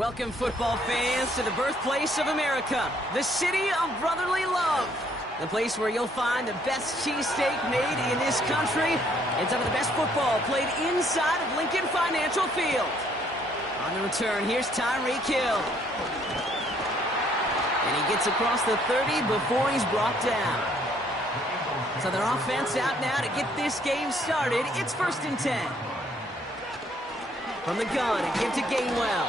Welcome, football fans, to the birthplace of America, the city of brotherly love. The place where you'll find the best cheesesteak made in this country and some of the best football played inside of Lincoln Financial Field. On the return, here's Tyreek Hill. And he gets across the 30 before he's brought down. So their offense out now to get this game started. It's 1st and 10. From the gun, a give to Gainwell.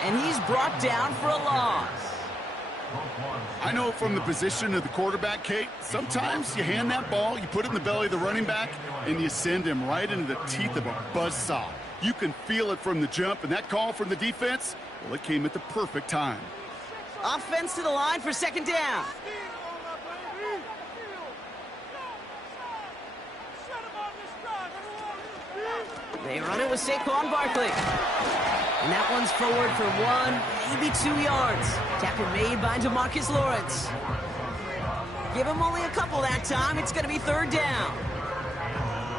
And he's brought down for a loss. I know from the position of the quarterback, Kate, sometimes you hand that ball, you put it in the belly of the running back, and you send him right into the teeth of a buzzsaw. You can feel it from the jump, and that call from the defense, well, it came at the perfect time. Offense to the line for 2nd down. They run it with Saquon Barkley. And that one's forward for 1, maybe 2 yards. Tackle made by DeMarcus Lawrence. Give him only a couple that time. It's going to be 3rd down.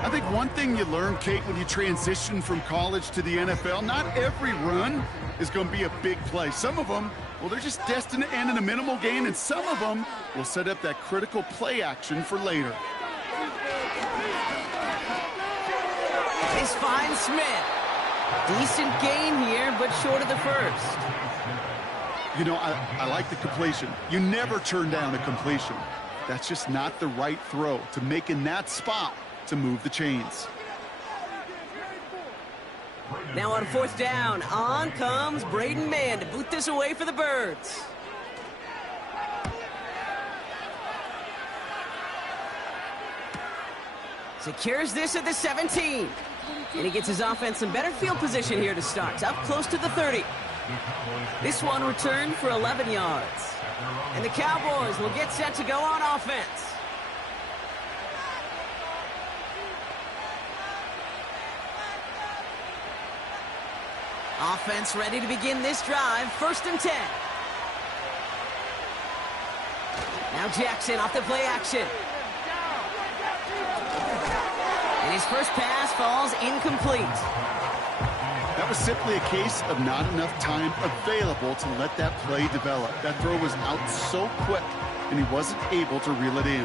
I think one thing you learn, Kate, when you transition from college to the NFL, not every run is going to be a big play. Some of them, well, they're just destined to end in a minimal gain, and some of them will set up that critical play action for later. This finds Smith. Decent gain here, but short of the first. You know, I like the completion. You never turn down a completion. That's just not the right throw to make in that spot to move the chains. Now on 4th down, on comes Braden Mann to boot this away for the Birds. Secures this at the 17. And he gets his offense in better field position here to start. Up close to the 30. This one returned for 11 yards. And the Cowboys will get set to go on offense. Offense ready to begin this drive. 1st and 10. Now Jackson off the play action. And his first pass falls incomplete. That was simply a case of not enough time available to let that play develop. That throw was out so quick, and he wasn't able to reel it in.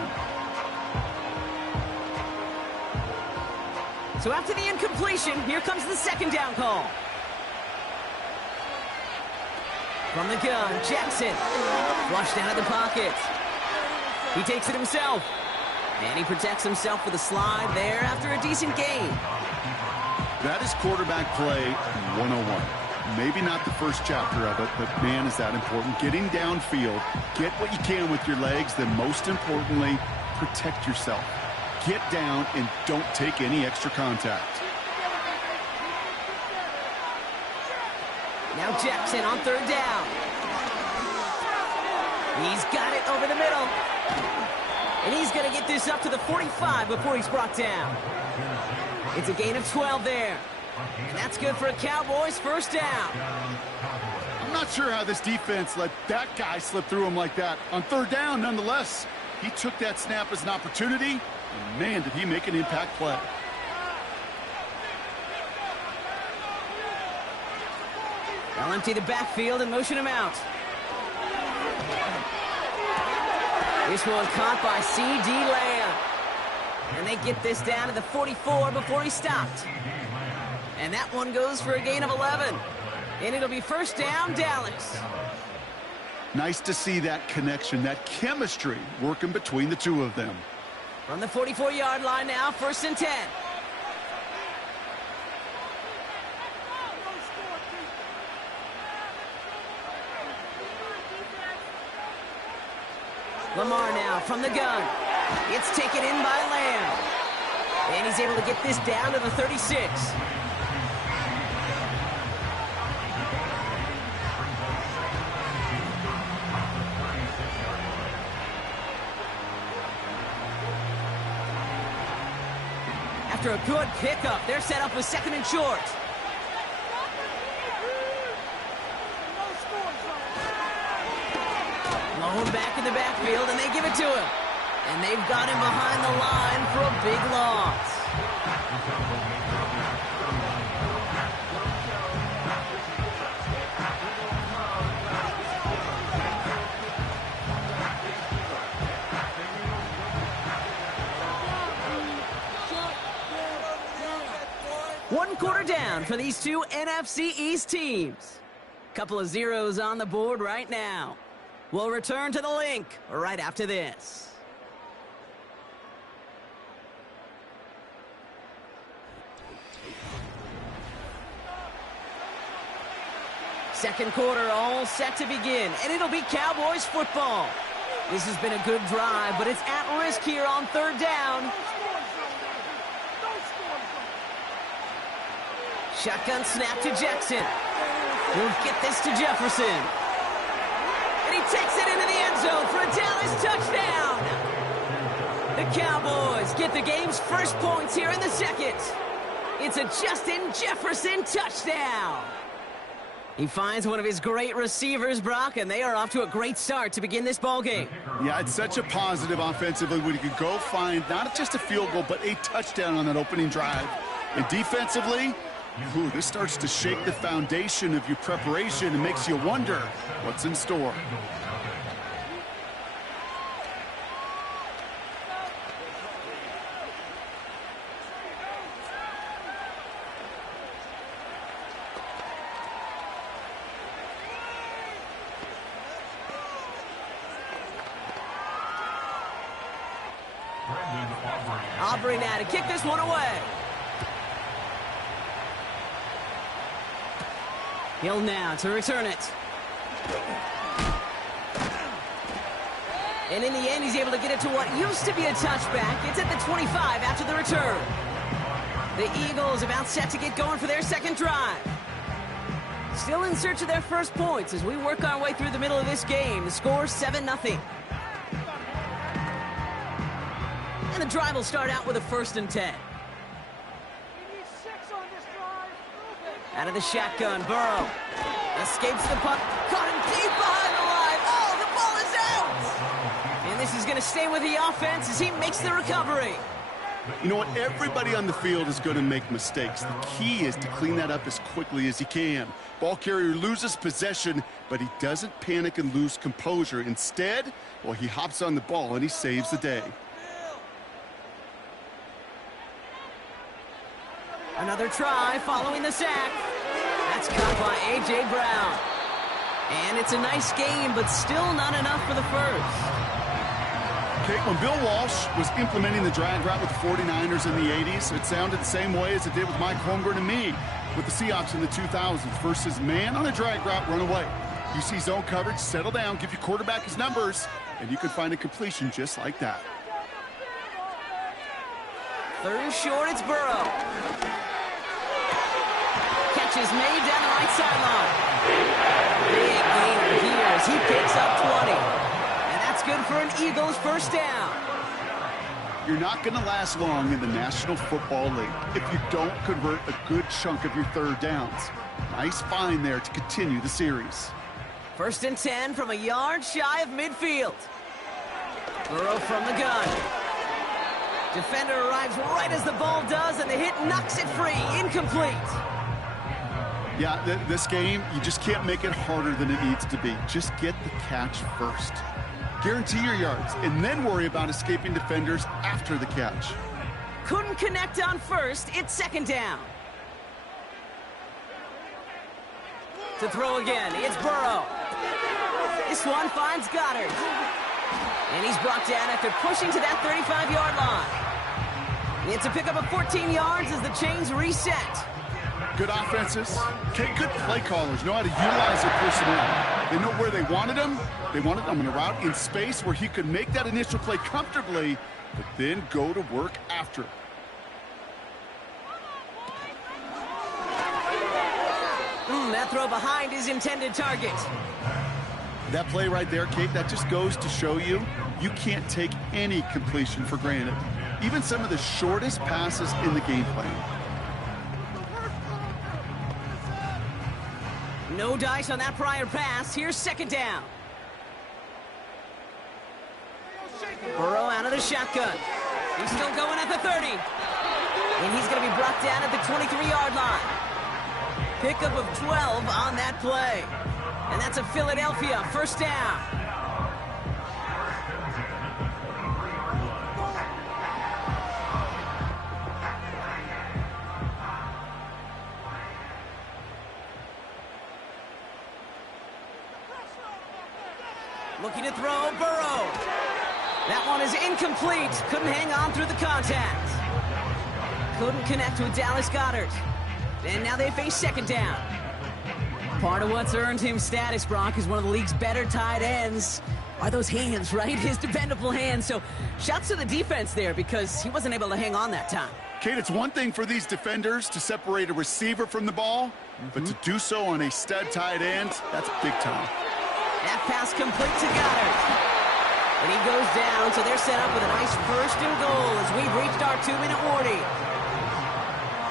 So after the incompletion, here comes the 2nd down call. From the gun, Jackson. Flushed out of the pocket. He takes it himself. And he protects himself with a slide there after a decent gain. That is quarterback play 101. Maybe not the first chapter of it, but man, is that important. Getting downfield, get what you can with your legs, then most importantly, protect yourself. Get down and don't take any extra contact. Now Jackson on 3rd down. He's got it over the middle. And he's going to get this up to the 45 before he's brought down. It's a gain of 12 there. And that's good for a Cowboys 1st down. I'm not sure how this defense let that guy slip through him like that. On 3rd down, nonetheless, he took that snap as an opportunity, and man, did he make an impact play. They'll empty the backfield and motion him out. This one caught by C.D. Lamb. And they get this down to the 44 before he stopped. And that one goes for a gain of 11. And it'll be 1st down, Dallas. Nice to see that connection, that chemistry working between the two of them. From the 44-yard line now, 1st and 10. Lamar now from the gun. It's taken in by Lamb. And he's able to get this down to the 36. After a good pickup, they're set up with 2nd and short. Lone back in the backfield, and they give it to him. And they've got him behind the line for a big loss. one quarter down for these two NFC East teams. Couple of zeros on the board right now. We'll return to the link right after this. Second quarter all set to begin, and it'll be Cowboys football. This has been a good drive, but it's at risk here on third down. Shotgun snap to Jackson. He'll get this to Jefferson. And he takes it into the end zone for a Dallas touchdown. The Cowboys get the game's first points here in the second. It's a Justin Jefferson touchdown. He finds one of his great receivers, Brock, and they are off to a great start to begin this ballgame. Yeah, it's such a positive offensively when you can go find not just a field goal, but a touchdown on that opening drive. And defensively, this starts to shake the foundation of your preparation and makes you wonder what's in store. Aubrey now to kick this one away. Hill now to return it. And in the end, he's able to get it to what used to be a touchback. It's at the 25 after the return. The Eagles about set to get going for their second drive. Still in search of their first points as we work our way through the middle of this game. The score 7-0. And the drive will start out with a 1st and 10. Out of the shotgun, Burrow escapes the puck, caught him deep behind the line. Oh, the ball is out! And this is going to stay with the offense as he makes the recovery. You know what? Everybody on the field is going to make mistakes. The key is to clean that up as quickly as he can. Ball carrier loses possession, but he doesn't panic and lose composure. Instead, well, he hops on the ball and he saves the day. Another try following the sack. That's caught by A.J. Brown. And it's a nice game, but still not enough for the first. Okay, when Bill Walsh was implementing the drag route with the 49ers in the 80s, it sounded the same way as it did with Mike Holmgren and me with the Seahawks in the 2000s versus man on a drag route, run away. You see zone coverage, settle down, give your quarterback his numbers, and you can find a completion just like that. Third and short, it's Burrow. Catch is made down the right sideline. Big gainer here as he picks up 20. And that's good for an Eagles first down. You're not going to last long in the National Football League if you don't convert a good chunk of your third downs. Nice find there to continue the series. 1st and 10 from a yard shy of midfield. Burrow from the gun. Defender arrives right as the ball does, and the hit knocks it free. Incomplete. Yeah, this game, you just can't make it harder than it needs to be. Just get the catch first. Guarantee your yards, and then worry about escaping defenders after the catch. Couldn't connect on first. It's 2nd down. To throw again, it's Burrow. This one finds Goddard. And he's brought down after pushing to that 35-yard line. It's a pickup of 14 yards as the chains reset. Good offenses. Okay, good play callers know how to utilize their personnel. They know where they wanted him. They wanted him in a route in space where he could make that initial play comfortably, but then go to work after it. That throw behind his intended target. That play right there, Kate, that just goes to show you can't take any completion for granted. Even some of the shortest passes in the game plan. No dice on that prior pass. Here's 2nd down. Burrow out of the shotgun. He's still going at the 30. And he's going to be brought down at the 23-yard line. Pickup of 12 on that play. And that's a Philadelphia first down. Looking to throw, Burrow. That one is incomplete. Couldn't hang on through the contact. Couldn't connect with Dallas Goedert. And now they face second down. Part of what's earned him status, Brock, is one of the league's better tight ends. Are those hands, right? His dependable hands. So shouts to the defense there because he wasn't able to hang on that time. Kate, it's one thing for these defenders to separate a receiver from the ball, but to do so on a stud tight end, that's big time. That pass complete to Goedert. And he goes down, so they're set up with a nice first and goal as we've reached our 2-minute warning.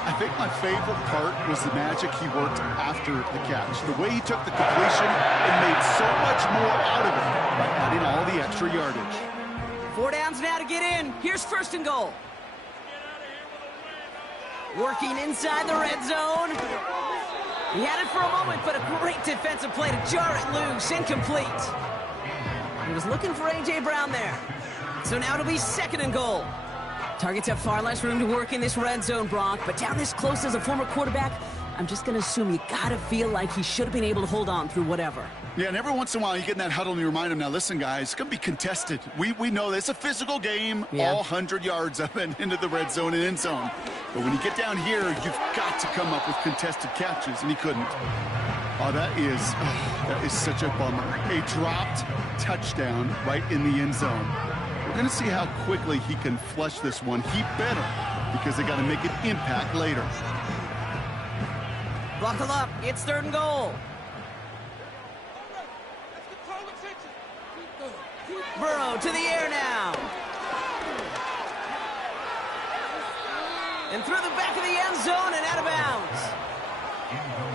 I think my favorite part was the magic he worked after the catch. The way he took the completion and made so much more out of it by adding all the extra yardage. 4 downs now to get in. Here's first and goal. Working inside the red zone. He had it for a moment, but a great defensive play to jar it loose. Incomplete. He was looking for A.J. Brown there. So now it'll be second and goal. Targets have far less room to work in this red zone, Brock, but down this close as a former quarterback, I'm just going to assume you got to feel like he should have been able to hold on through whatever. Yeah, and every once in a while you get in that huddle and you remind him, now listen, guys, it's going to be contested. We know this. It's a physical game, all 100 yards up and into the red zone and end zone. But when you get down here, you've got to come up with contested catches, and he couldn't. Oh, that is such a bummer. A dropped touchdown right in the end zone. We're going to see how quickly he can flush this one. He better, because they got to make an impact later. Buckle up. It's third and goal. Burrow to the air now. And through the back of the end zone and out of bounds.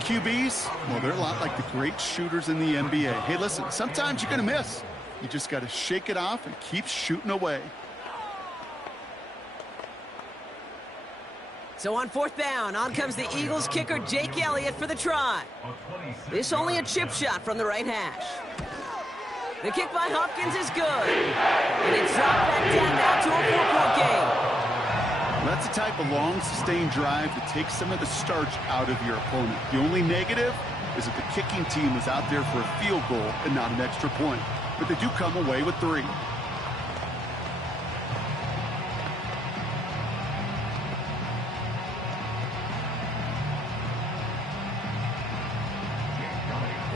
QBs, well, they're a lot like the great shooters in the NBA. Hey, listen, sometimes you're going to miss. You just got to shake it off and keep shooting away. So on fourth down, on comes the Eagles kicker, Jake Elliott, for the try. This only a chip shot from the right hash. The kick by Hopkins is good. And it's dropped back down now to a 4-point game. That's the type of long, sustained drive that takes some of the starch out of your opponent. The only negative is that the kicking team is out there for a field goal and not an extra point. But they do come away with 3.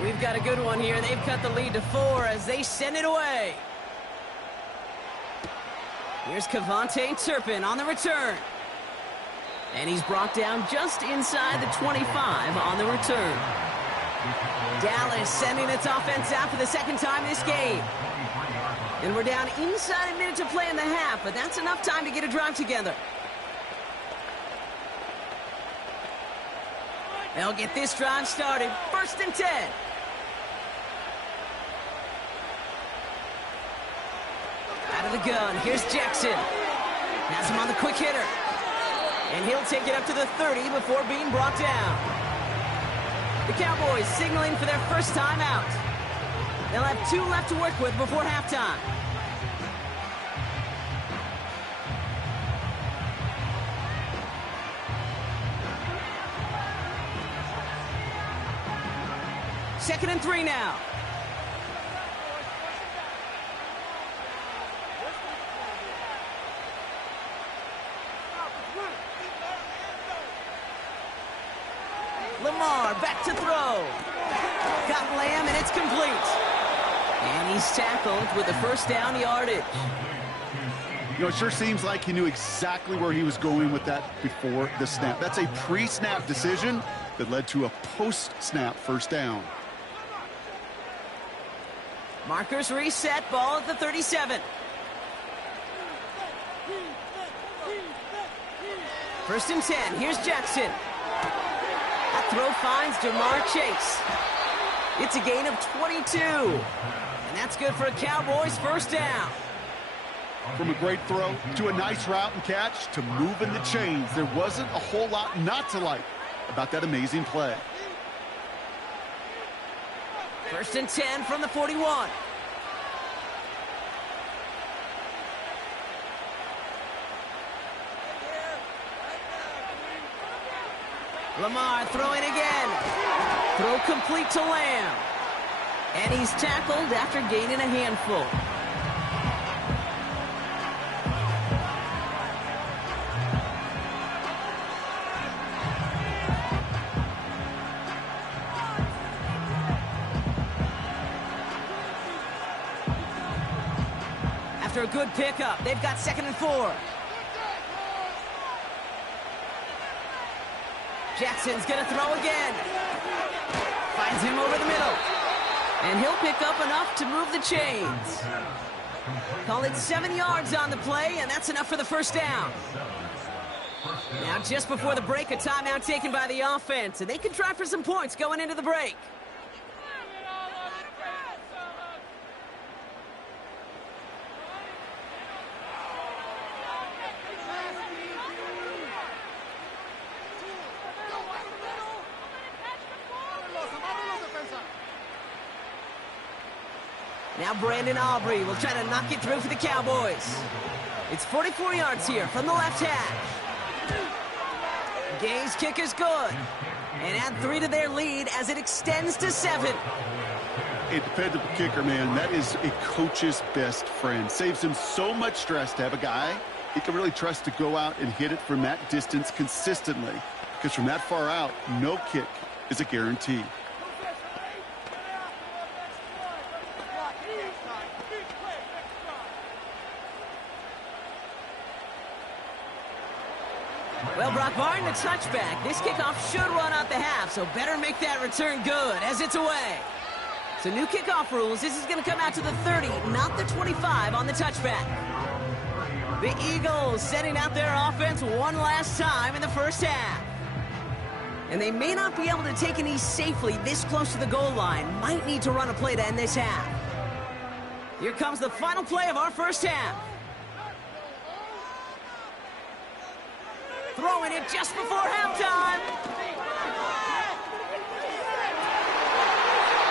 We've got a good one here. They've cut the lead to 4 as they send it away. Here's KaVontae Turpin on the return. And he's brought down just inside the 25 on the return. Dallas sending its offense out for the second time this game. And we're down inside a minute to play in the half, but that's enough time to get a drive together. They'll get this drive started. First and 10. Out of the gun, here's Jackson. Has him on the quick hitter. And he'll take it up to the 30 before being brought down. The Cowboys signaling for their first time out. They'll have 2 left to work with before halftime. Second and 3 now. Lamar back to throw. Got Lamb, and it's complete. And he's tackled with the first down yardage. You know, it sure seems like he knew exactly where he was going with that before the snap. That's a pre-snap decision that led to a post-snap first down. Markers reset, ball at the 37. First and 10, here's Jackson. That throw finds Jamar Chase. It's a gain of 22. And that's good for a Cowboys first down. From a great throw to a nice route and catch to moving the chains, there wasn't a whole lot not to like about that amazing play. First and 10 from the 41. Lamar throwing again. Throw complete to Lamb. And he's tackled after gaining a handful. After a good pickup, they've got 2nd and 4. Jackson's going to throw again. Finds him over the middle. And he'll pick up enough to move the chains. Call it 7 yards on the play, and that's enough for the first down. Now, just before the break, a timeout taken by the offense, and they can try for some points going into the break. Now Brandon Aubrey will try to knock it through for the Cowboys. It's 44 yards here from the left hash. Gay's kick is good. And add 3 to their lead as it extends to 7. A dependable kicker, man, that is a coach's best friend. Saves him so much stress to have a guy he can really trust to go out and hit it from that distance consistently. Because from that far out, no kick is a guarantee. Well, Brock Martin, a touchback. This kickoff should run out the half, so better make that return good as it's away. So new kickoff rules. This is going to come out to the 30, not the 25 on the touchback. The Eagles setting out their offense one last time in the first half. And they may not be able to take a knee safely this close to the goal line. Might need to run a play to end this half. Here comes the final play of our first half. Throwing it just before halftime.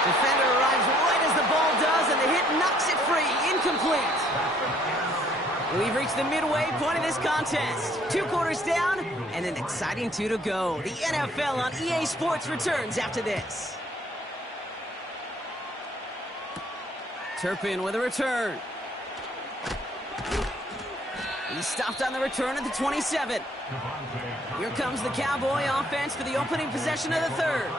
Defender arrives right as the ball does, and the hit knocks it free. Incomplete. We've reached the midway point of this contest. 2 quarters down, and an exciting 2 to go. The NFL on EA Sports returns after this. Turpin with a return. He's stopped on the return at the 27. Here comes the Cowboy offense for the opening possession of the 3rd.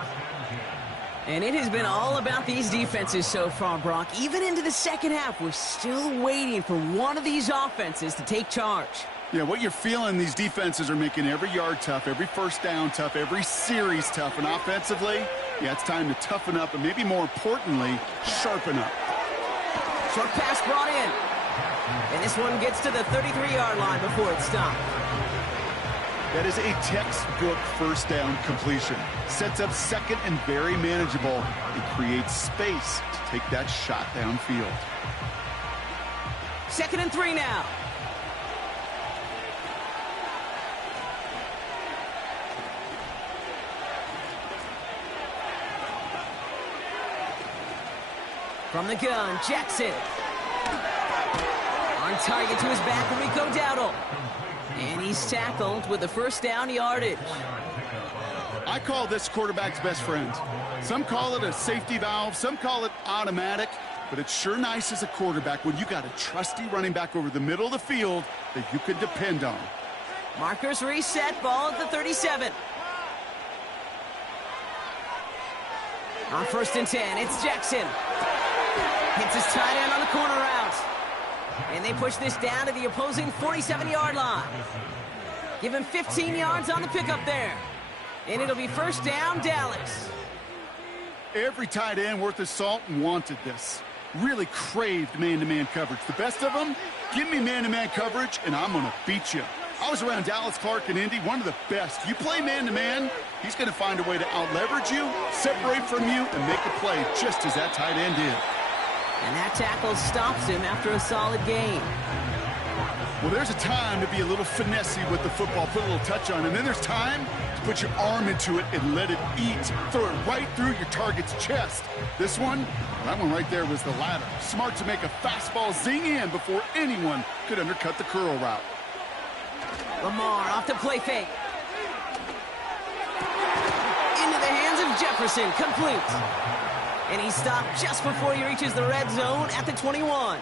And it has been all about these defenses so far, Brock. Even into the second half, we're still waiting for one of these offenses to take charge. Yeah, what you're feeling, these defenses are making every yard tough, every first down tough, every series tough. And offensively, yeah, it's time to toughen up and maybe more importantly, sharpen up. Short pass brought in. And this one gets to the 33-yard line before it's stopped. That is a textbook first down completion. Sets up second and very manageable. It creates space to take that shot downfield. 2nd and 3 now. From the gun, Jackson. On target to his back, Rico Dowdle. And he's tackled with the first down yardage. I call this quarterback's best friend. Some call it a safety valve, some call it automatic, but it's sure nice as a quarterback when you got a trusty running back over the middle of the field that you can depend on. Markers reset, ball at the 37. On 1st and 10, it's Jackson. Hits his tight end on the corner route. And they push this down to the opposing 47-yard line. Give him 15 yards on the pickup there. And it'll be first down, Dallas. Every tight end worth his salt wanted this. Really craved man-to-man coverage. The best of them, give me man-to-man coverage, and I'm going to beat you. I was around Dallas Clark and Indy, one of the best. You play man-to-man, he's going to find a way to out-leverage you, separate from you, and make a play just as that tight end did. And that tackle stops him after a solid gain. Well, there's a time to be a little finessey with the football, put a little touch on, and then there's time to put your arm into it and let it eat. Throw it right through your target's chest. This one, that one right there was the latter. Smart to make a fastball zing in before anyone could undercut the curl route. Lamar off the play fake. Into the hands of Jefferson, complete. And he stopped just before he reaches the red zone at the 21.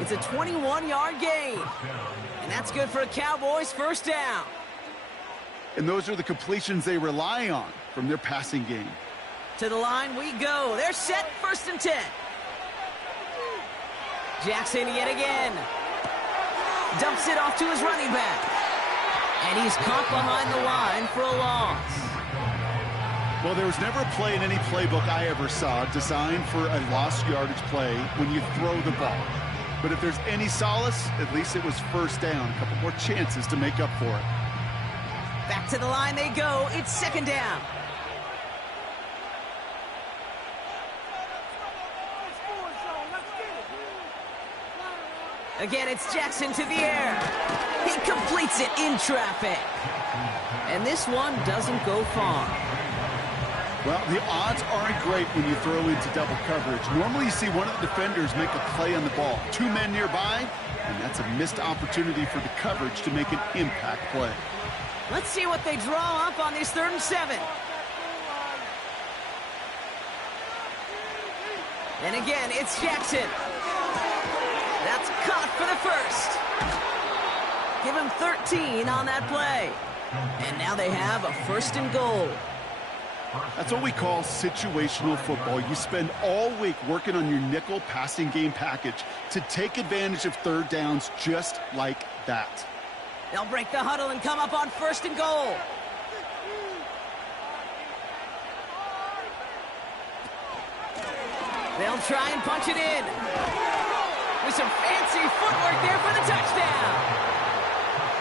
It's a 21-yard gain. And that's good for a Cowboys first down. And those are the completions they rely on from their passing game. To the line we go. They're set, 1st and 10. Jackson yet again. Dumps it off to his running back. And he's caught behind the line for a loss. Well, there was never a play in any playbook I ever saw designed for a lost yardage play when you throw the ball. But if there's any solace, at least it was first down. A couple more chances to make up for it. Back to the line they go. It's 2nd down. Again, it's Jackson to the air. He completes it in traffic. And this one doesn't go far. Well, the odds aren't great when you throw into double coverage. Normally you see one of the defenders make a play on the ball. 2 men nearby, and that's a missed opportunity for the coverage to make an impact play. Let's see what they draw up on this 3rd and 7. And again, it's Jackson. That's caught for the first. Give him 13 on that play. And now they have a 1st and goal. That's what we call situational football. You spend all week working on your nickel passing game package to take advantage of 3rd downs just like that. They'll break the huddle and come up on 1st and goal. They'll try and punch it in. With some fancy footwork there for the touchdown.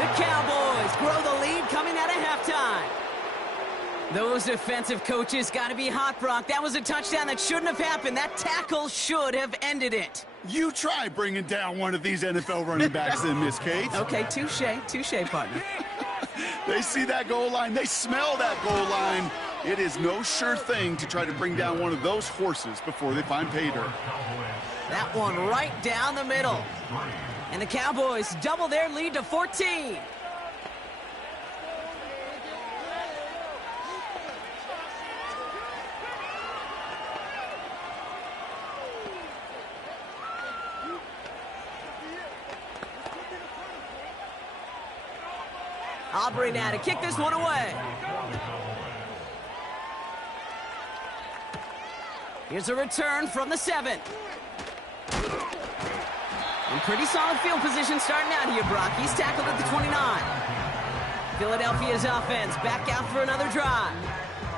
The Cowboys grow the lead coming out of halftime. Those defensive coaches got to be hot, Brock. That was a touchdown that shouldn't have happened. That tackle should have ended it. You try bringing down one of these NFL running backs then, Miss Kate. Okay, touche, partner. They see that goal line. They smell that goal line. It is no sure thing to try to bring down one of those horses before they find pay dirt. That one right down the middle. And the Cowboys double their lead to 14. Aubrey now to kick this one away. Here's a return from the 7. And pretty solid field position starting out here, Brock. He's tackled at the 29. Philadelphia's offense back out for another drive.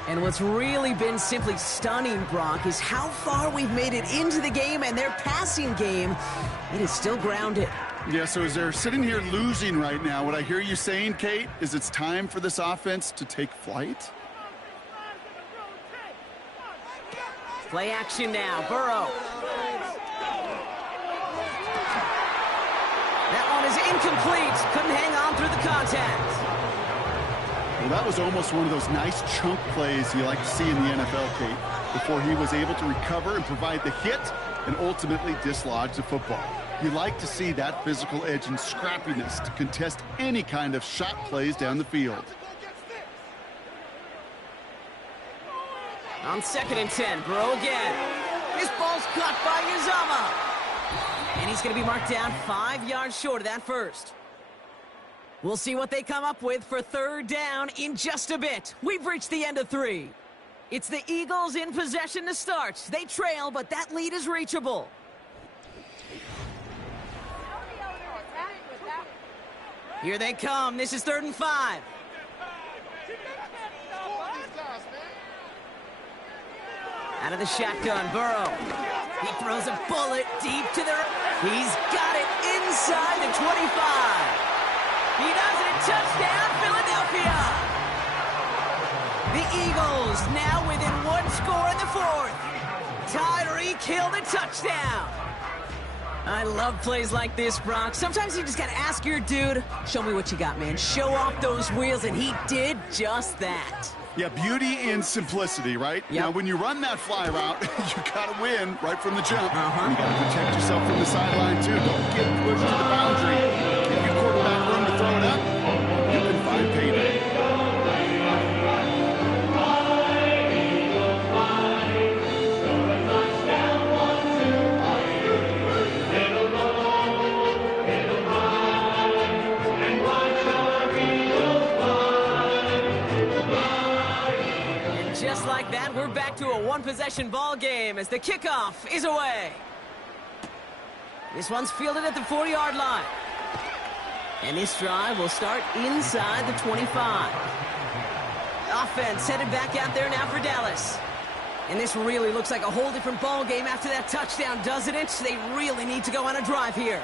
And what's really been simply stunning, Brock, is how far we've made it into the game, and their passing game, it is still grounded. Yeah, so as they're sitting here losing right now, what I hear you saying, Kate, is it's time for this offense to take flight? Play action now, Burrow. That one is incomplete. Couldn't hang on through the contact. Well, that was almost one of those nice chunk plays you like to see in the NFL, Kate, before he was able to recover and provide the hit and ultimately dislodge the football. You like to see that physical edge and scrappiness to contest any kind of shot plays down the field. On 2nd and 10, Burrow again. This ball's caught by Uzomah. And he's going to be marked down 5 yards short of that first. We'll see what they come up with for 3rd down in just a bit. We've reached the end of 3. It's the Eagles in possession to start. They trail, but that lead is reachable. Here they come. This is 3rd and 5. Out of the shotgun, Burrow. He throws a bullet deep to the... He's got it inside the 25. He does it. Touchdown, Philadelphia. The Eagles now within 1 score in the 4th. Tyreek Hill the touchdown. I love plays like this, Brock. Sometimes you just got to ask your dude, show me what you got, man. Show off those wheels, and he did just that. Yeah, beauty in simplicity, right? Yep. Now, when you run that fly route, you got to win right from the jump. And you got to protect yourself from the sideline, too. Don't get pushed to the boundary. Give your quarterback room to throw it up. You can find payday. one-possession ball game as the kickoff is away. This one's fielded at the 40-yard line. And this drive will start inside the 25. Offense headed back out there now for Dallas. And this really looks like a whole different ball game after that touchdown, doesn't it? They really need to go on a drive here.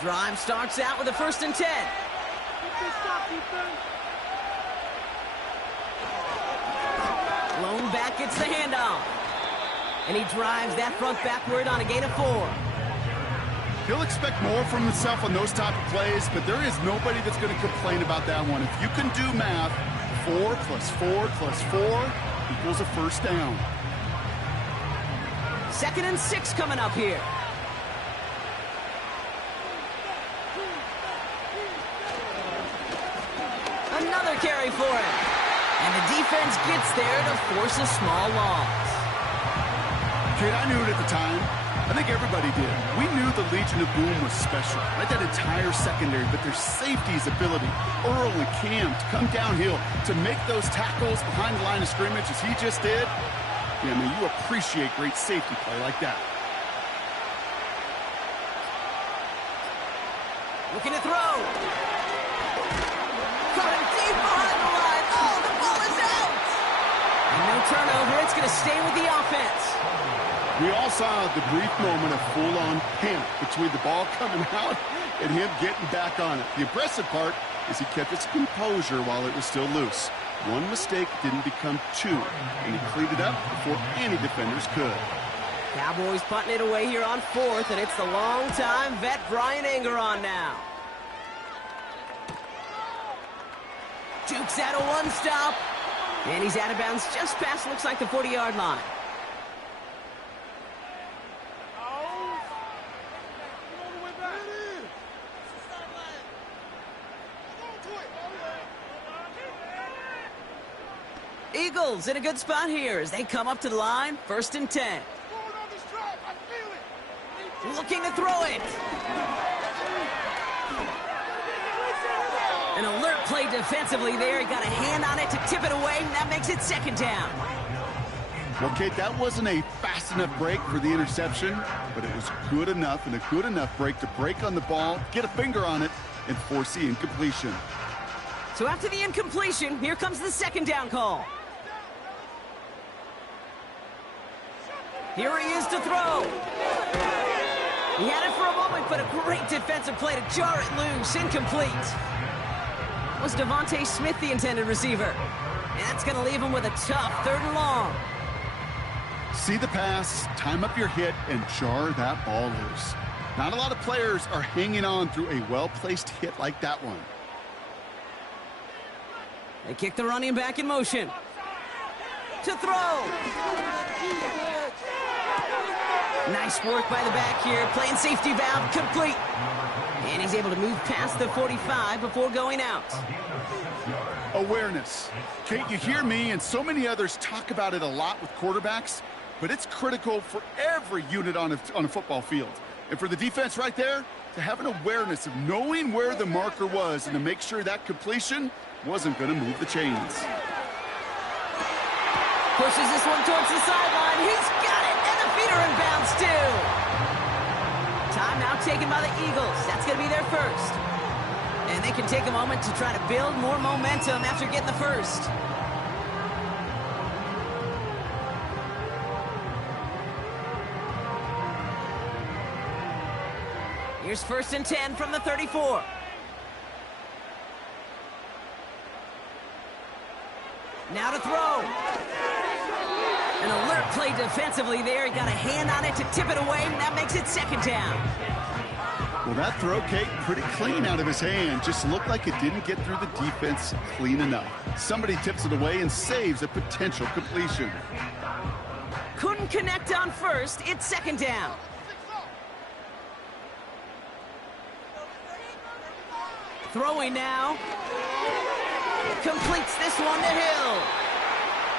Drive starts out with a 1st and 10. Lone back gets the handoff. And he drives that front backward on a gain of 4. He'll expect more from himself on those type of plays, but there is nobody that's going to complain about that one. If you can do math, 4 plus 4 plus 4 equals a 1st down. 2nd and 6 coming up here. Another carry for him. And the defense gets there to force a small loss. Kid, I knew it at the time. I think everybody did. We knew the Legion of Boom was special. Right, that entire secondary, but their safety's ability, Earl and Cam, to come downhill, to make those tackles behind the line of scrimmage as he just did. Yeah, man, you appreciate great safety play like that. Looking to throw. Caught him deep behind the line. Oh, the ball is out. And no turnover. It's going to stay with the offense. We all saw the brief moment of full-on panic between the ball coming out and him getting back on it. The impressive part is he kept his composure while it was still loose. One mistake didn't become 2, and he cleaned it up before any defenders could. Cowboys punting it away here on 4th, and it's the long-time vet Bryan Anger on now. Jukes out a one-stop, and he's out of bounds just past, looks like, the 40-yard line. Eagles in a good spot here as they come up to the line. 1st and 10. Looking to throw it. An alert play defensively there. He got a hand on it to tip it away, and that makes it 2nd down. Well, Kate, that wasn't a fast enough break for the interception, but it was good enough and a good enough break to break on the ball, get a finger on it, and force the incompletion. So after the incompletion, here comes the 2nd down call. Here he is to throw. He had it for a moment, but a great defensive play to jar it loose. Incomplete. Was Devontae Smith the intended receiver? And that's going to leave him with a tough 3rd and long. See the pass, time up your hit, and jar that ball loose. Not a lot of players are hanging on through a well-placed hit like that one. They kick the running back in motion. To throw. Nice work by the back here. Playing safety valve complete. And he's able to move past the 45 before going out. Awareness. Kate, you hear me and so many others talk about it a lot with quarterbacks, but it's critical for every unit on a football field. And for the defense right there, to have an awareness of knowing where the marker was and to make sure that completion wasn't going to move the chains. Pushes this one towards the sideline. He's got it, and the feet are in bounds too. Timeout taken by the Eagles. That's going to be their 1st. And they can take a moment to try to build more momentum after getting the 1st. Here's 1st and 10 from the 34. Now to throw. An alert play defensively there. He got a hand on it to tip it away, and that makes it 2nd down. Well, that throw, Kate, pretty clean out of his hand. Just looked like it didn't get through the defense clean enough. Somebody tips it away and saves a potential completion. Couldn't connect on 1st. It's 2nd down. Throwing now. Completes this one to Hill.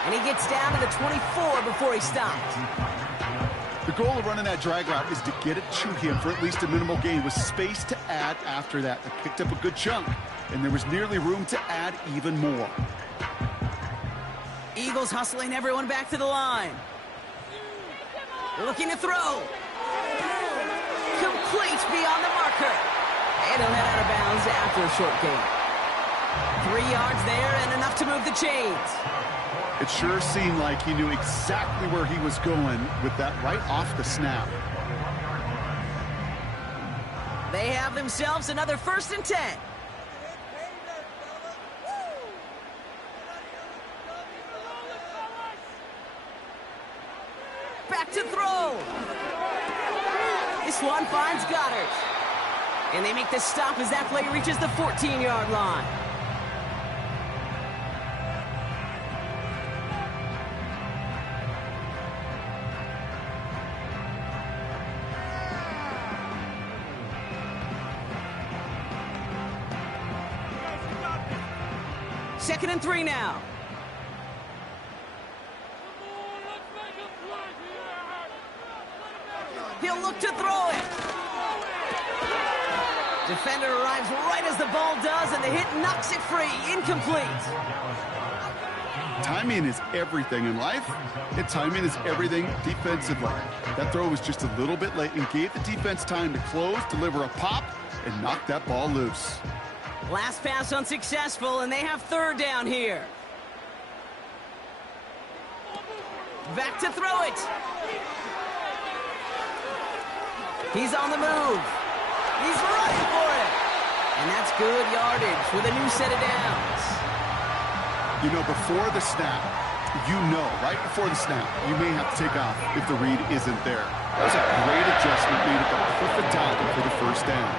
And he gets down to the 24 before he stopped. The goal of running that drag route is to get it to him for at least a minimal gain with space to add after that. They picked up a good chunk, and there was nearly room to add even more. Eagles hustling everyone back to the line. Looking to throw. Complete beyond the marker. And he'll head out of bounds after a short gain. 3 yards there and enough to move the chains. It sure seemed like he knew exactly where he was going with that right off the snap. They have themselves another 1st and 10. Back to throw. This one finds Goddard. And they make the stop as that play reaches the 14-yard line. Second and 3 now. He'll look to throw it. Defender arrives right as the ball does, and the hit knocks it free. Incomplete. Timing is everything in life, and timing is everything defensively. That throw was just a little bit late and gave the defense time to close, deliver a pop, and knock that ball loose. Last pass unsuccessful, and they have 3rd down here. Back to throw it. He's on the move. He's running for it. And that's good yardage with a new set of downs. You know, before the snap, right before the snap, you may have to take off if the read isn't there. That was a great adjustment made at the perfect time for the 1st down.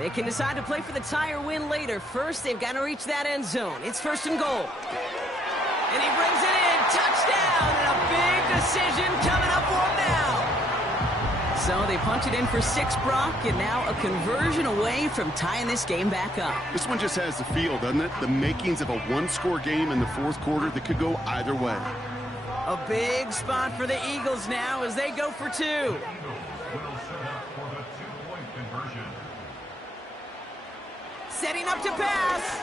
They can decide to play for the tie or win later. First, they've got to reach that end zone. It's 1st and goal. And he brings it in. Touchdown! And a big decision coming up for him now. So they punch it in for 6, Brock, and now a conversion away from tying this game back up. This one just has the feel, doesn't it? The makings of a one-score game in the 4th quarter that could go either way. A big spot for the Eagles now as they go for 2. Setting up to pass.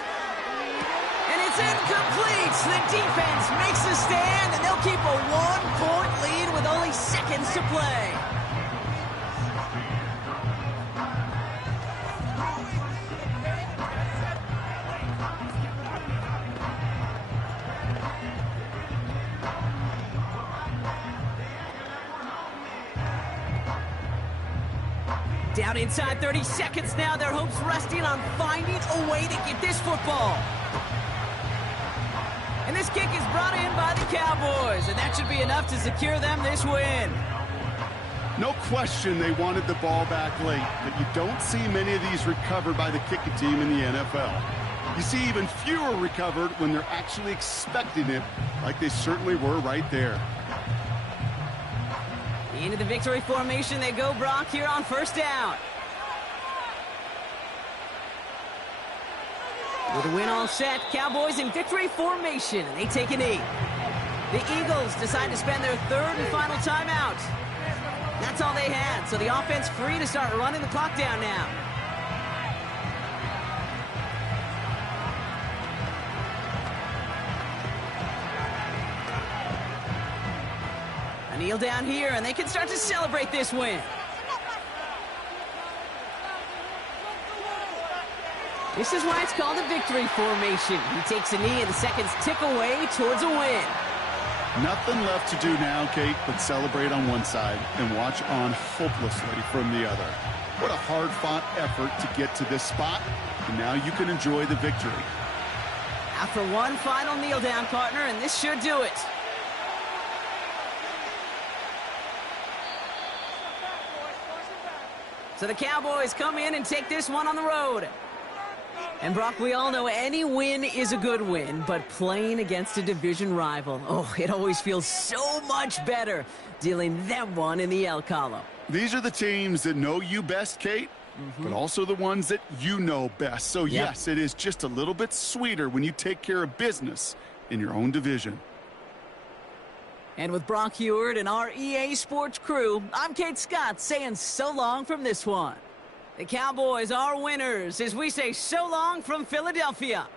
And it's incomplete. The defense makes a stand, and they'll keep a 1-point lead with only seconds to play. Down inside 30 seconds now. Their hopes resting on finding a way to get this football. And this kick is brought in by the Cowboys, and that should be enough to secure them this win. No question they wanted the ball back late, but you don't see many of these recovered by the kicking team in the NFL. You see even fewer recovered when they're actually expecting it, like they certainly were right there. Into the victory formation they go, Brock, here on 1st down. With a win all set, Cowboys in victory formation, and they take a knee. The Eagles decide to spend their 3rd and final timeout. That's all they had, so the offense free to start running the clock down now. A kneel down here, and they can start to celebrate this win. This is why it's called a victory formation. He takes a knee, and the seconds tick away towards a win. Nothing left to do now, Kate, but celebrate on one side and watch on hopelessly from the other. What a hard-fought effort to get to this spot, and now you can enjoy the victory. After one final kneel down, partner, and this should do it. So the Cowboys come in and take this one on the road. And Brock, we all know any win is a good win, but playing against a division rival, oh, it always feels so much better dealing them one in the L column. These are the teams that know you best, Kate, but also the ones that you know best. So, yes, it is just a little bit sweeter when you take care of business in your own division. And with Brock Heward and our EA Sports crew, I'm Kate Scott saying so long from this one. The Cowboys are winners as we say so long from Philadelphia.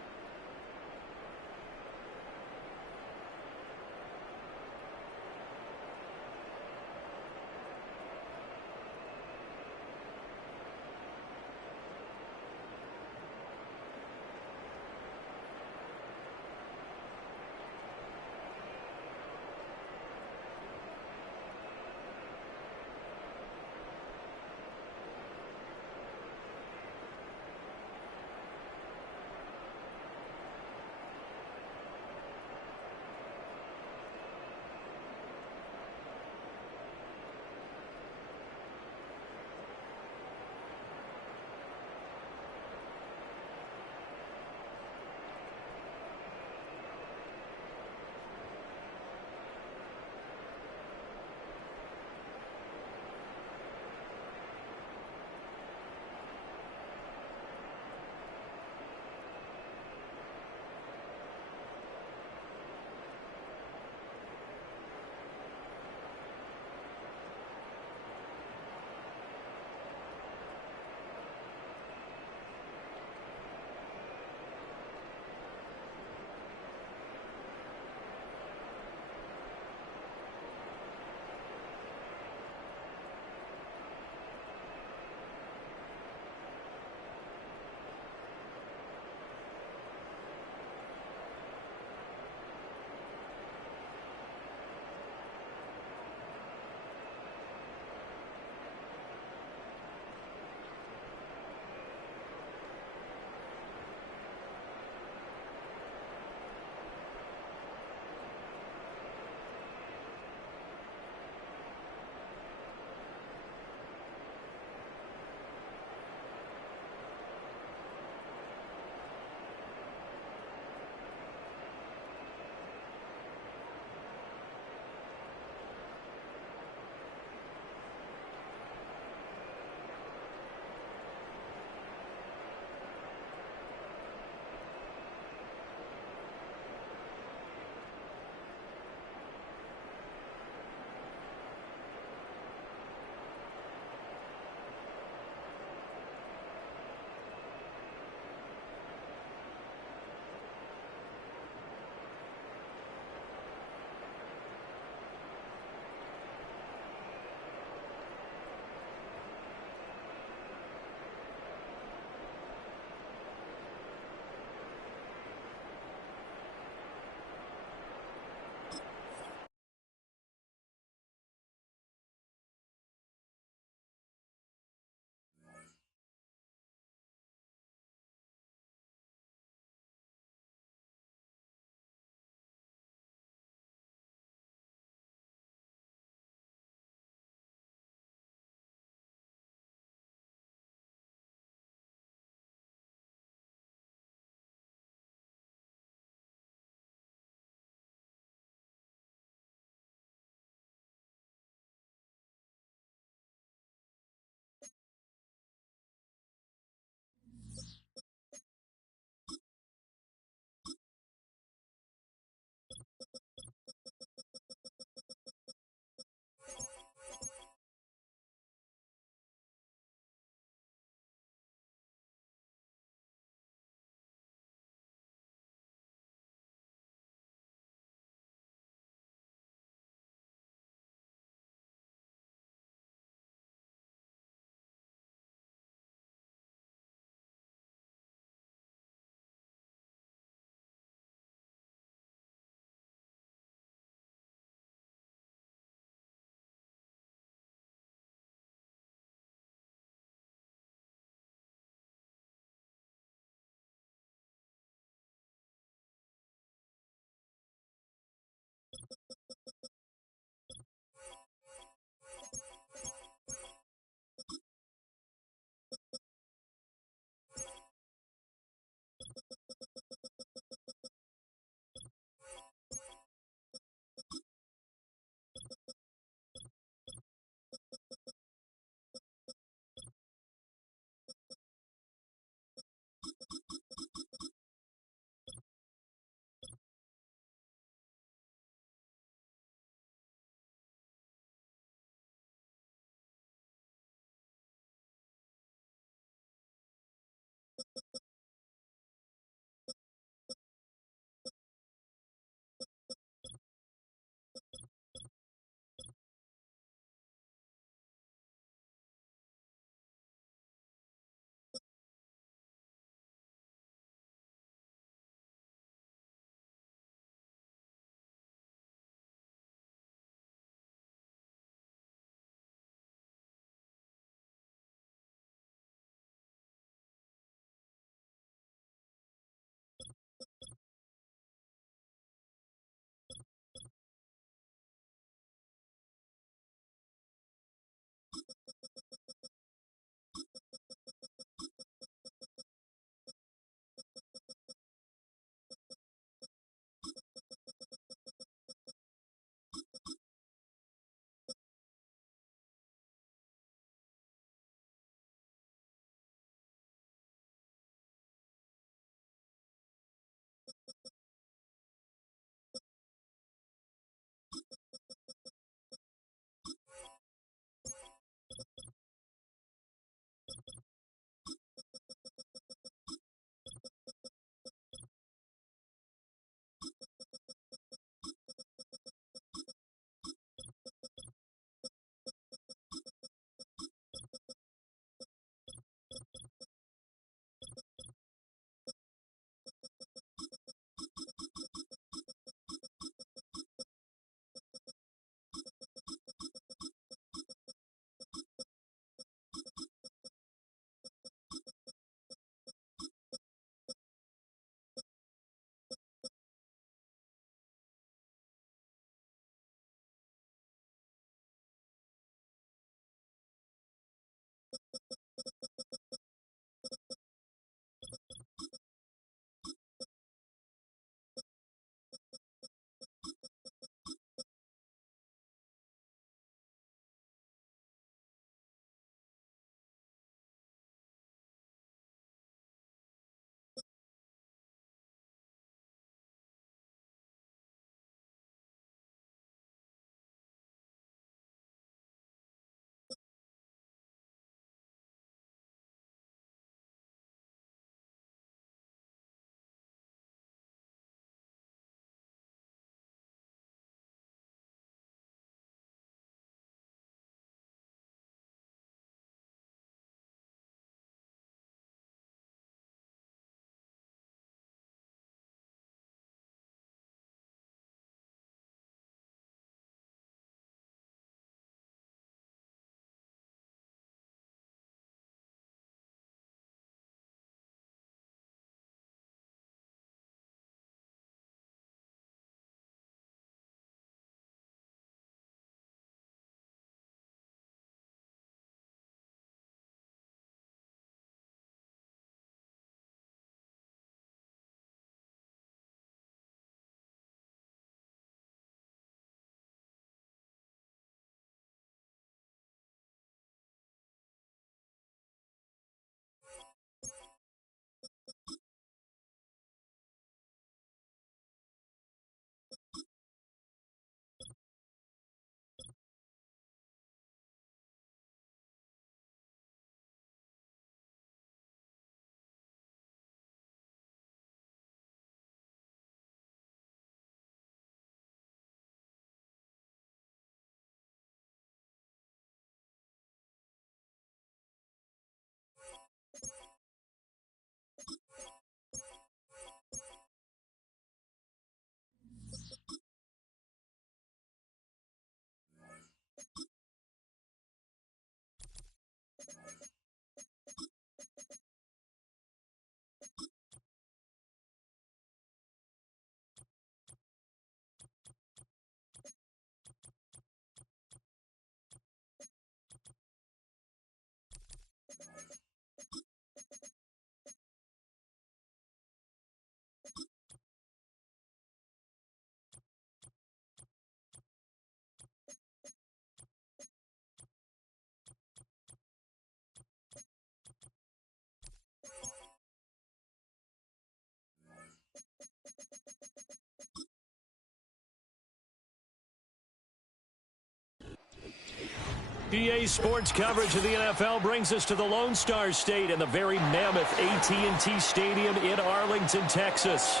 EA Sports coverage of the NFL brings us to the Lone Star State and the very mammoth AT&T Stadium in Arlington, Texas.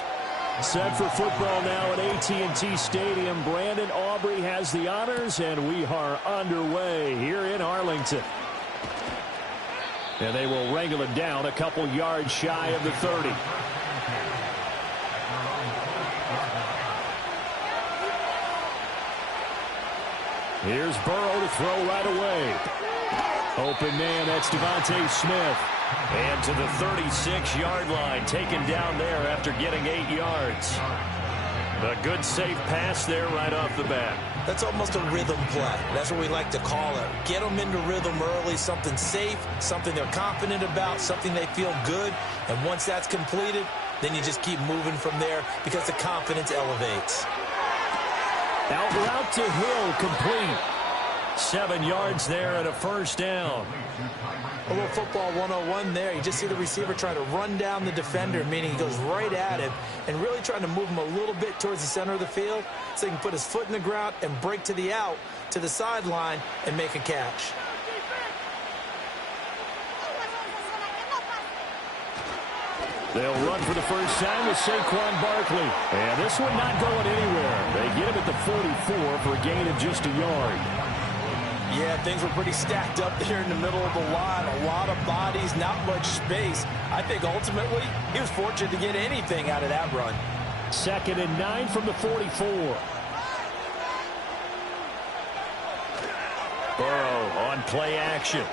Set for football now at AT&T Stadium. Brandon Aubrey has the honors, and we are underway here in Arlington. And they will wrangle it down a couple yards shy of the 30. Here's Burrow to throw right away. Open man, that's Devontae Smith. And to the 36-yard line, taken down there after getting 8 yards. A good, safe pass there right off the bat. That's almost a rhythm play. That's what we like to call it. Get them into rhythm early, something safe, something they're confident about, something they feel good. And once that's completed, then you just keep moving from there because the confidence elevates. Out route to Hill, complete. 7 yards there and a first down. A little football 101 there. You just see the receiver trying to run down the defender, meaning he goes right at him and really trying to move him a little bit towards the center of the field so he can put his foot in the ground and break to the out, to the sideline, and make a catch. They'll run for the first time with Saquon Barkley. And this one not going anywhere. They get him at the 44 for a gain of just a yard. Yeah, things were pretty stacked up there in the middle of the line. A lot of bodies, not much space. I think ultimately he was fortunate to get anything out of that run. 2nd and 9 from the 44. Burrow on play action.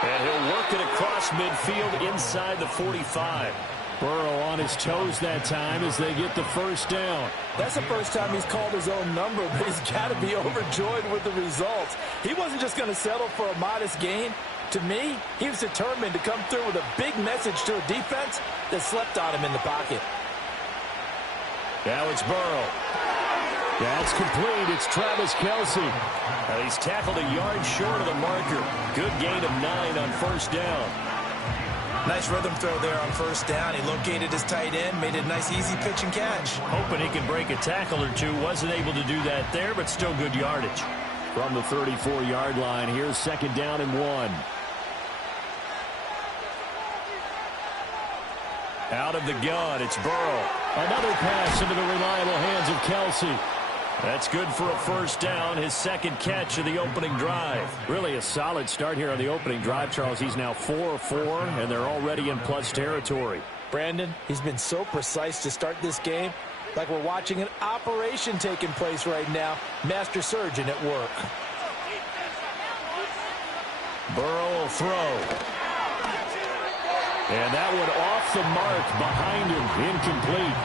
And he'll work it across midfield inside the 45. Burrow on his toes that time as they get the first down. That's the first time he's called his own number, but he's got to be overjoyed with the results. He wasn't just going to settle for a modest gain. To me, he was determined to come through with a big message to a defense that slept on him in the pocket. Now it's Burrow. That's complete. It's Travis Kelce. And he's tackled a yard short of the marker. Good gain of 9 on first down. Nice rhythm throw there on first down. He located his tight end, made it a nice easy pitch and catch. Hoping he can break a tackle or two. Wasn't able to do that there, but still good yardage. From the 34-yard line, here's 2nd down and 1. Out of the gun, it's Burrow. Another pass into the reliable hands of Kelce. That's good for a first down, his 2nd catch of the opening drive. Really a solid start here on the opening drive, Charles. He's now 4 of 4, and they're already in plus territory. Brandon, he's been so precise to start this game, like we're watching an operation taking place right now. Master surgeon at work. Burrow will throw. And that one off the mark behind him, incomplete.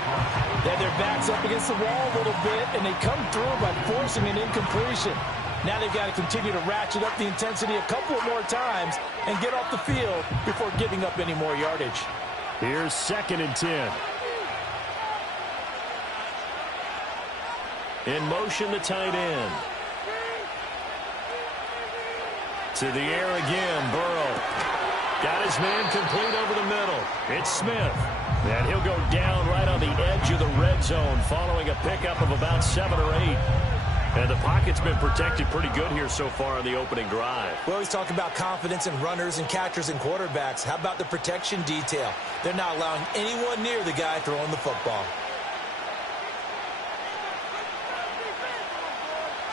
Yeah, their backs up against the wall a little bit, and they come through by forcing an incompletion. Now they've got to continue to ratchet up the intensity a couple more times and get off the field before giving up any more yardage. Here's 2nd and 10. In motion, the tight end. To the air again, Burrow. Got his man complete over the middle. It's Smith. And he'll go down right on the edge of the red zone following a pickup of about 7 or 8. And the pocket's been protected pretty good here so far in the opening drive. We always talk about confidence in runners and catchers and quarterbacks. How about the protection detail? They're not allowing anyone near the guy throwing the football.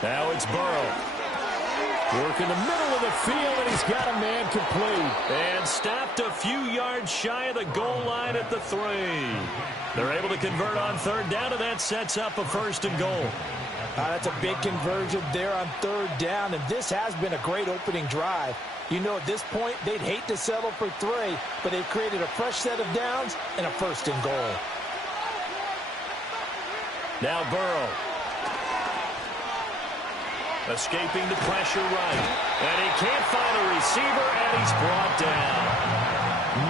Now it's Burrow. Work in the middle of the field, and he's got a man complete. And stopped a few yards shy of the goal line at the 3. They're able to convert on 3rd down, and that sets up a 1st and goal. That's a big conversion there on 3rd down, and this has been a great opening drive. You know, at this point, they'd hate to settle for 3, but they've created a fresh set of downs and a 1st and goal. Now Burrow. Escaping the pressure right. And he can't find a receiver, and he's brought down.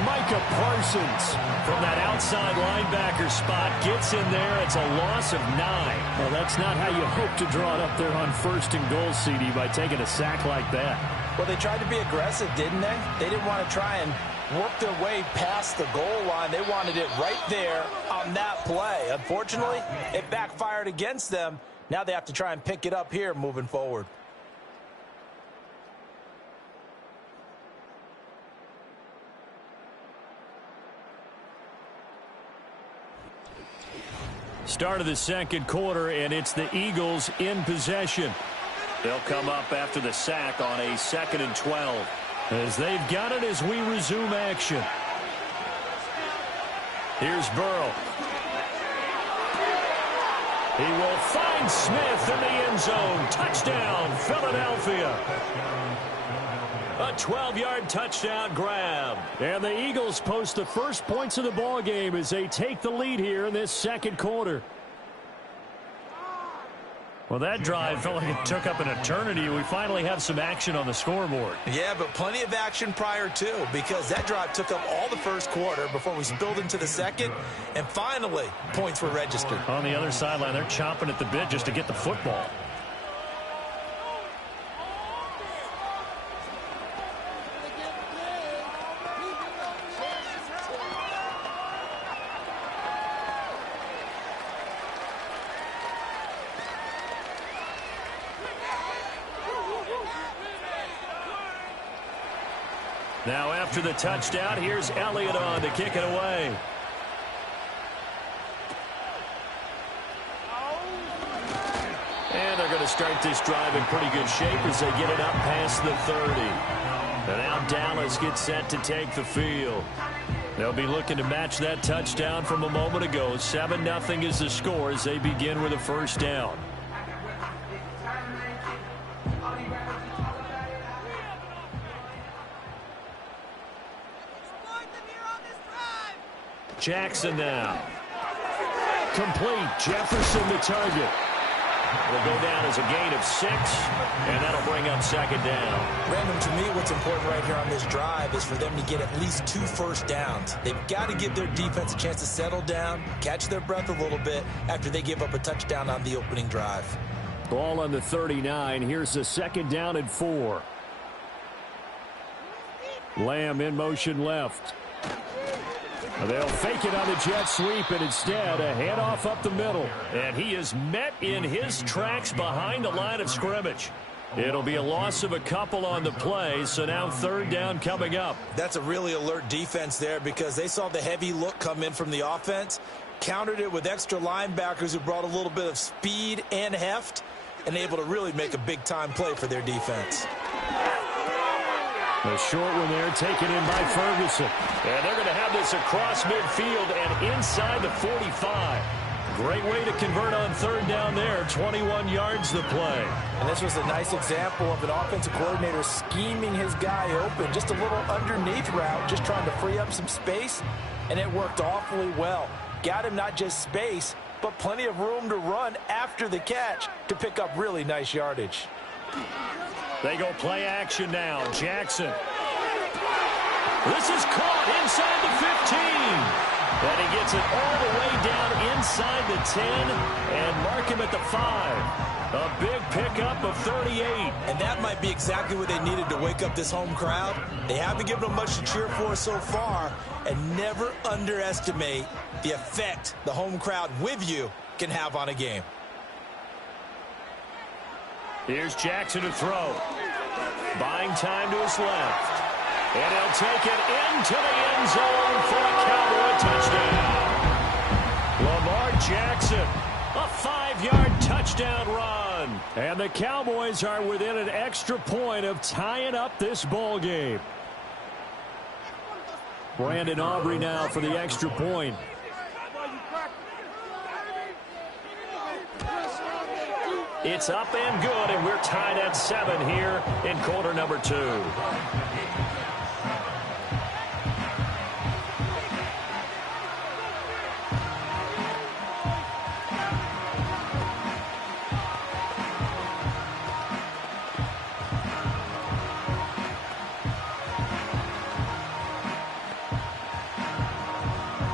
Micah Parsons from that outside linebacker spot gets in there. It's a loss of 9. Well, that's not how you hope to draw it up there on 1st and goal, CD, by taking a sack like that. Well, they tried to be aggressive, didn't they? They didn't want to try and work their way past the goal line. They wanted it right there on that play. Unfortunately, it backfired against them. Now they have to try and pick it up here moving forward. Start of the second quarter, and it's the Eagles in possession. They'll come up after the sack on a 2nd and 12. As they've got it as we resume action. Here's Burrow. He will find Smith in the end zone. Touchdown, Philadelphia. A 12-yard touchdown grab. And the Eagles post the first points of the ball game as they take the lead here in this second quarter. Well, that drive felt like it took up an eternity. We finally have some action on the scoreboard. Yeah, but plenty of action prior to, because that drive took up all the first quarter before we spilled into the second, and finally, points were registered. On the other sideline, they're chomping at the bit just to get the football. Now after the touchdown, here's Elliott on to kick it away. And they're going to start this drive in pretty good shape as they get it up past the 30. And now Dallas gets set to take the field. They'll be looking to match that touchdown from a moment ago. 7-0 is the score as they begin with a first down. Jackson now. Complete. Jefferson the target. Will go down as a gain of 6, and that'll bring up second down. Random, to me, what's important right here on this drive is for them to get at least 2 first downs. They've got to give their defense a chance to settle down, catch their breath a little bit after they give up a touchdown on the opening drive. Ball on the 39. Here's the 2nd down and 4. Lamb in motion left. They'll fake it on the jet sweep, and instead a handoff up the middle. And he is met in his tracks behind the line of scrimmage. It'll be a loss of a couple on the play, so now 3rd down coming up. That's a really alert defense there because they saw the heavy look come in from the offense, countered it with extra linebackers who brought a little bit of speed and heft, and able to really make a big-time play for their defense. The short one there taken in by Ferguson. And they're going to have this across midfield and inside the 45. Great way to convert on 3rd down there. 21 yards the play. And this was a nice example of an offensive coordinator scheming his guy open. Just a little underneath route, just trying to free up some space. And it worked awfully well. Got him not just space, but plenty of room to run after the catch to pick up really nice yardage. They go play action now. Jackson. This is caught inside the 15. And he gets it all the way down inside the 10 and mark him at the 5. A big pickup of 38. And that might be exactly what they needed to wake up this home crowd. They haven't given them much to cheer for so far. And never underestimate the effect the home crowd with you can have on a game. Here's Jackson to throw. Buying time to his left. And he'll take it into the end zone for a Cowboy touchdown. Lamar Jackson, a 5-yard touchdown run. And the Cowboys are within an extra point of tying up this ball game. Brandon Aubrey now for the extra point. It's up and good, and we're tied at 7 here in quarter number 2.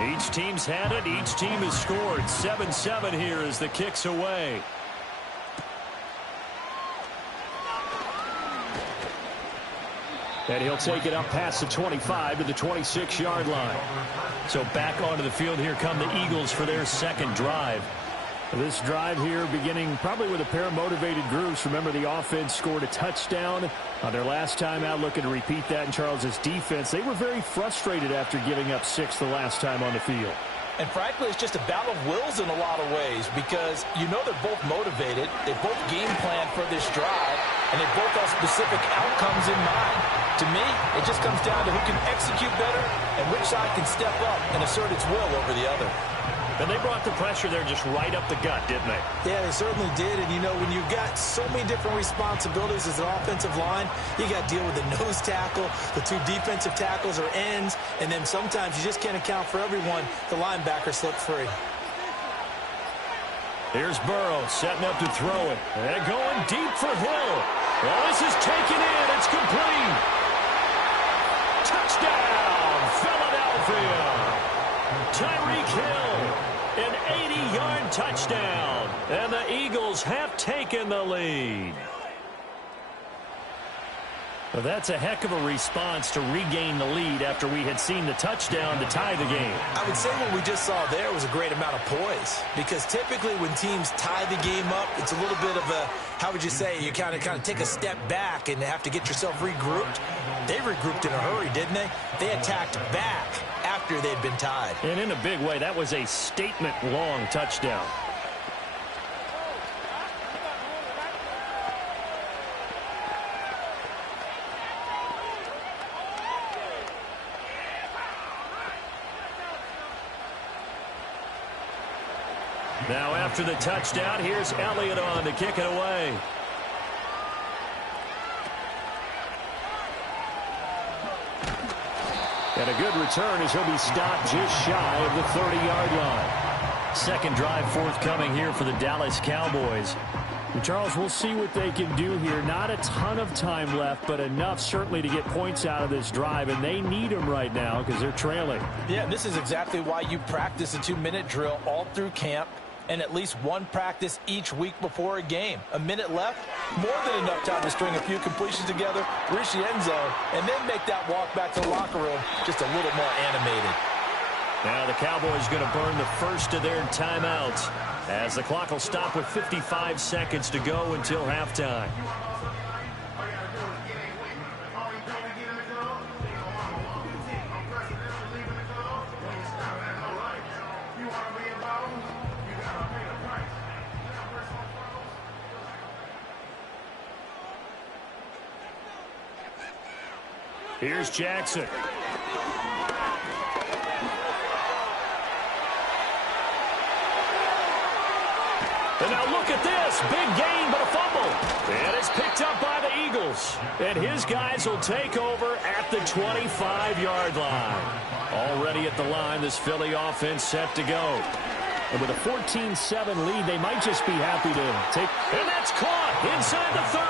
Each team's had it. Each team has scored. 7-7 here as the kick's away. And he'll take it up past the 25 to the 26-yard line. So back onto the field, here come the Eagles for their second drive. This drive here beginning probably with a pair of motivated groups. Remember, the offense scored a touchdown on their last time out, looking to repeat that in Charles' defense. They were very frustrated after giving up 6 the last time on the field. And frankly, it's just a battle of wills in a lot of ways because you know they're both motivated. They both game plan for this drive, and they both have specific outcomes in mind. To me, it just comes down to who can execute better and which side can step up and assert its will over the other. And they brought the pressure there just right up the gut, didn't they? Yeah, they certainly did. And, you know, when you've got so many different responsibilities as an offensive line, you got to deal with the nose tackle, the 2 defensive tackles or ends, and then sometimes you just can't account for everyone. The linebacker slipped free. Here's Burrow setting up to throw it. And going deep for Hill. Well, this is taken in. It's complete. Touchdown, Philadelphia. Tyreek Hill, an 80-yard touchdown. And the Eagles have taken the lead. Well, that's a heck of a response to regain the lead after we had seen the touchdown to tie the game. I would say what we just saw there was a great amount of poise because typically when teams tie the game up, it's a little bit of a, how would you say, you kind of take a step back and have to get yourself regrouped. They regrouped in a hurry, didn't they? They attacked back after they'd been tied. And in a big way, that was a statement-long touchdown. Now after the touchdown, here's Elliott on to kick it away. And a good return as he'll be stopped just shy of the 30-yard line. Second drive forthcoming here for the Dallas Cowboys. And Charles, we'll see what they can do here. Not a ton of time left, but enough certainly to get points out of this drive, and they need them right now because they're trailing. Yeah, this is exactly why you practice a 2-minute drill all through camp and at least one practice each week before a game. A minute left, more than enough time to string a few completions together, reach the end zone, and then make that walk back to the locker room just a little more animated. Now the Cowboys going to burn the first of their timeouts as the clock will stop with 55 seconds to go until halftime. Here's Jackson. And now look at this. Big gain, but a fumble. And it's picked up by the Eagles. And his guys will take over at the 25-yard line. Already at the line, this Philly offense set to go. And with a 14-7 lead, they might just be happy to take. And that's caught inside the 30.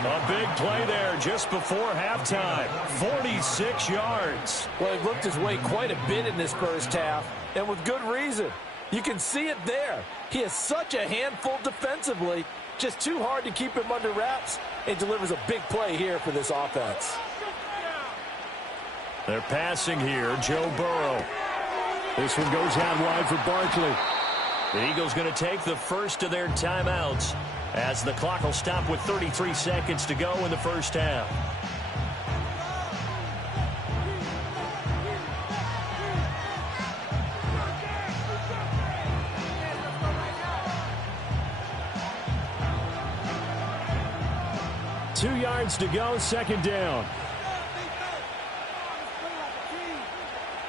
A big play there just before halftime. 46 yards. Well, he looked his way quite a bit in this first half, and with good reason. You can see it there. He is such a handful defensively. Just too hard to keep him under wraps, and delivers a big play here for this offense. They're passing here. Joe Burrow. This one goes out wide for Barkley. The Eagles going to take the first of their timeouts as the clock will stop with 33 seconds to go in the first half. Two yards to go, second down.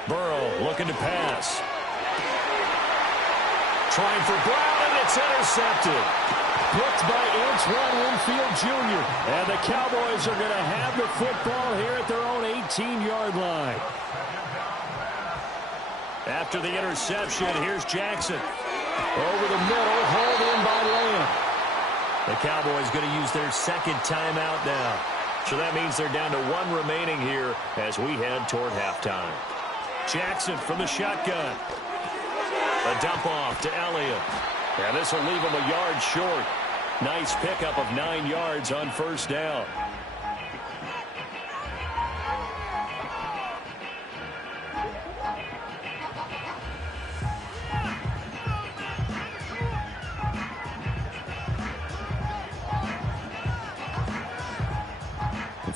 Burrow looking to pass. Trying for Brown, and it's intercepted. Picked by Antoine Winfield Jr. And the Cowboys are going to have the football here at their own 18-yard line. After the interception, here's Jackson. Over the middle, hauled in by Lamb. The Cowboys going to use their second timeout now. So that means they're down to one remaining here as we head toward halftime. Jackson from the shotgun. A dump off to Elliott. And this will leave him a yard short. Nice pickup of 9 yards on first down.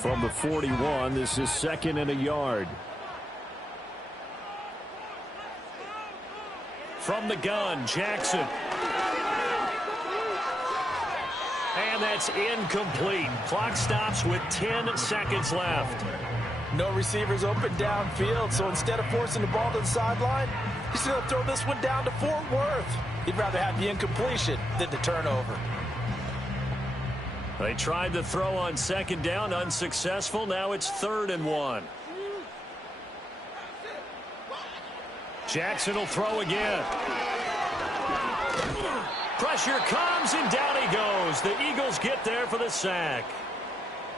From the 41, this is 2nd and a yard. From the gun, Jackson. And that's incomplete. Clock stops with 10 seconds left. No receivers open downfield, so instead of forcing the ball to the sideline, he's going to throw this one down to Fort Worth. He'd rather have the incompletion than the turnover. They tried to throw on 2nd down, unsuccessful. Now it's 3rd and 1. Jackson will throw again. Pressure comes, and down he goes. The Eagles get there for the sack.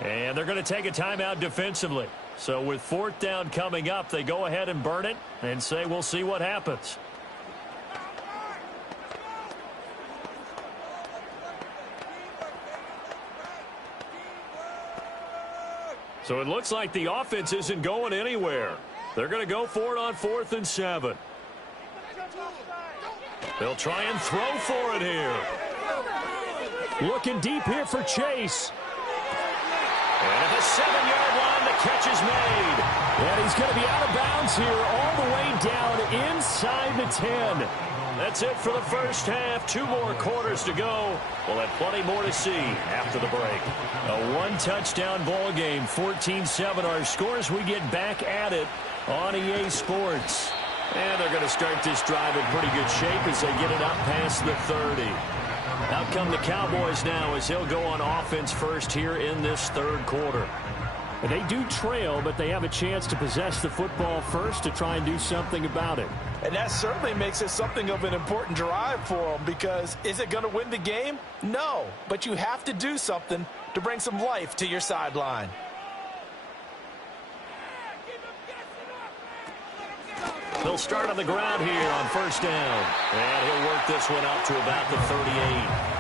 And they're going to take a timeout defensively. So with 4th down coming up, they go ahead and burn it and say we'll see what happens. So it looks like the offense isn't going anywhere. They're going to go for it on 4th and 7. They'll try and throw for it here. Looking deep here for Chase. And at the 7-yard line, the catch is made. And he's going to be out of bounds here all the way down inside the 10. That's it for the first half. 2 more quarters to go. We'll have plenty more to see after the break. A 1-touchdown ball game, 14-7 our scores. We get back at it on EA Sports. And they're going to start this drive in pretty good shape as they get it up past the 30. Out come the Cowboys now as they'll go on offense first here in this 3rd quarter. And they do trail, but they have a chance to possess the football first to try and do something about it. And that certainly makes it something of an important drive for them, because is it going to win the game? No, but you have to do something to bring some life to your sideline. They'll start on the ground here on 1st down. And he'll work this one out to about the 38.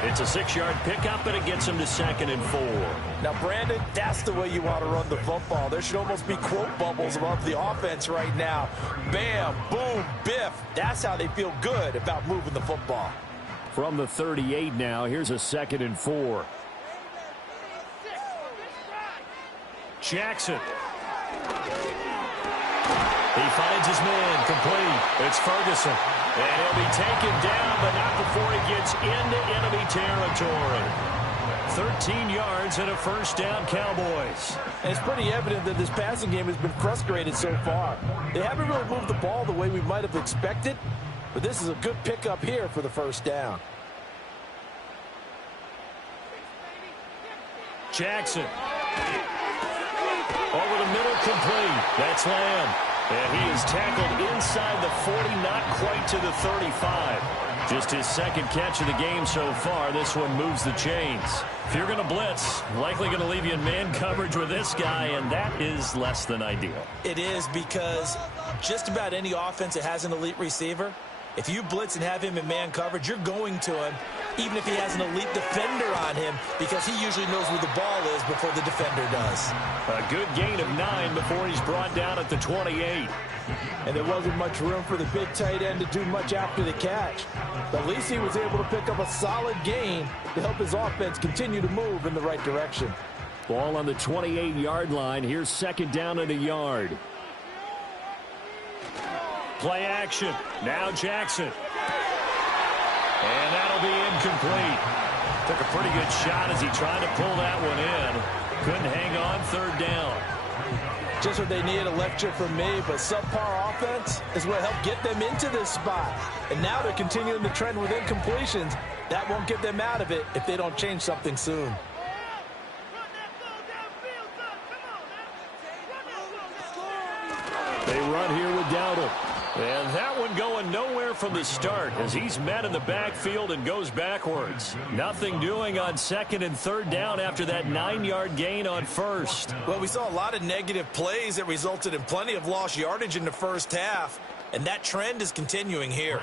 It's a 6-yard pickup, and it gets him to 2nd and 4. Now, Brandon, that's the way you want to run the football. There should almost be quote bubbles above the offense right now. Bam, boom, biff. That's how they feel good about moving the football. From the 38 now, here's a 2nd and 4. Jackson. He finds his man complete. It's Ferguson. And he'll be taken down, but not before he gets into enemy territory. 13 yards and a 1st down, Cowboys. And it's pretty evident that this passing game has been frustrated so far. They haven't really moved the ball the way we might have expected, but this is a good pickup here for the 1st down. Jackson. Over the middle, complete. That's Lamb. And he is tackled inside the 40, not quite to the 35. Just his 2nd catch of the game so far. This one moves the chains. If you're going to blitz, likely going to leave you in man coverage with this guy, and that is less than ideal. It is, because just about any offense that has an elite receiver, if you blitz and have him in man coverage, you're going to him, even if he has an elite defender on him, because he usually knows where the ball is before the defender does. A good gain of 9 before he's brought down at the 28. And there wasn't much room for the big tight end to do much after the catch. But at least he was able to pick up a solid gain to help his offense continue to move in the right direction. Ball on the 28-yard line. Here's 2nd down and a yard. Play action. Now Jackson. And that'll be incomplete. Took a pretty good shot as he tried to pull that one in. Couldn't hang on 3rd down. Just what they need, a lecture from me, but subpar offense is what helped get them into this spot. And now they're continuing the trend with incompletions. That won't get them out of it if they don't change something soon. They run here with Dowdle. And that one going nowhere from the start as he's met in the backfield and goes backwards. Nothing doing on 2nd and 3rd down after that 9-yard gain on 1st. Well, we saw a lot of negative plays that resulted in plenty of lost yardage in the 1st half, and that trend is continuing here.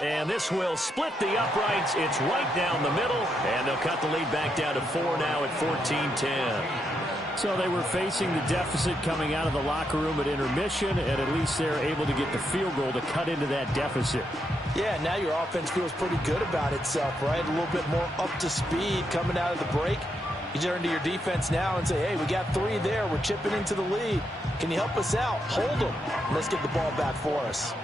And this will split the uprights. It's right down the middle, and they'll cut the lead back down to 4 now at 14-10. So they were facing the deficit coming out of the locker room at intermission, and at least they're able to get the field goal to cut into that deficit. Yeah, now your offense feels pretty good about itself, right? A little bit more up to speed coming out of the break. You turn to your defense now and say, hey, we got 3 there. We're chipping into the lead. Can you help us out? Hold them. Let's get the ball back for us.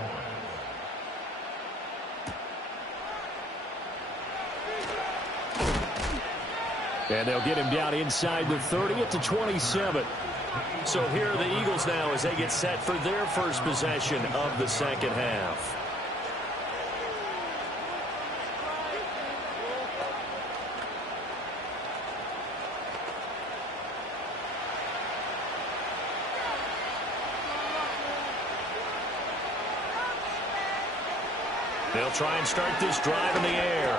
And they'll get him down inside the 30 at the 27. So here are the Eagles now as they get set for their first possession of the second half. They'll try and start this drive in the air.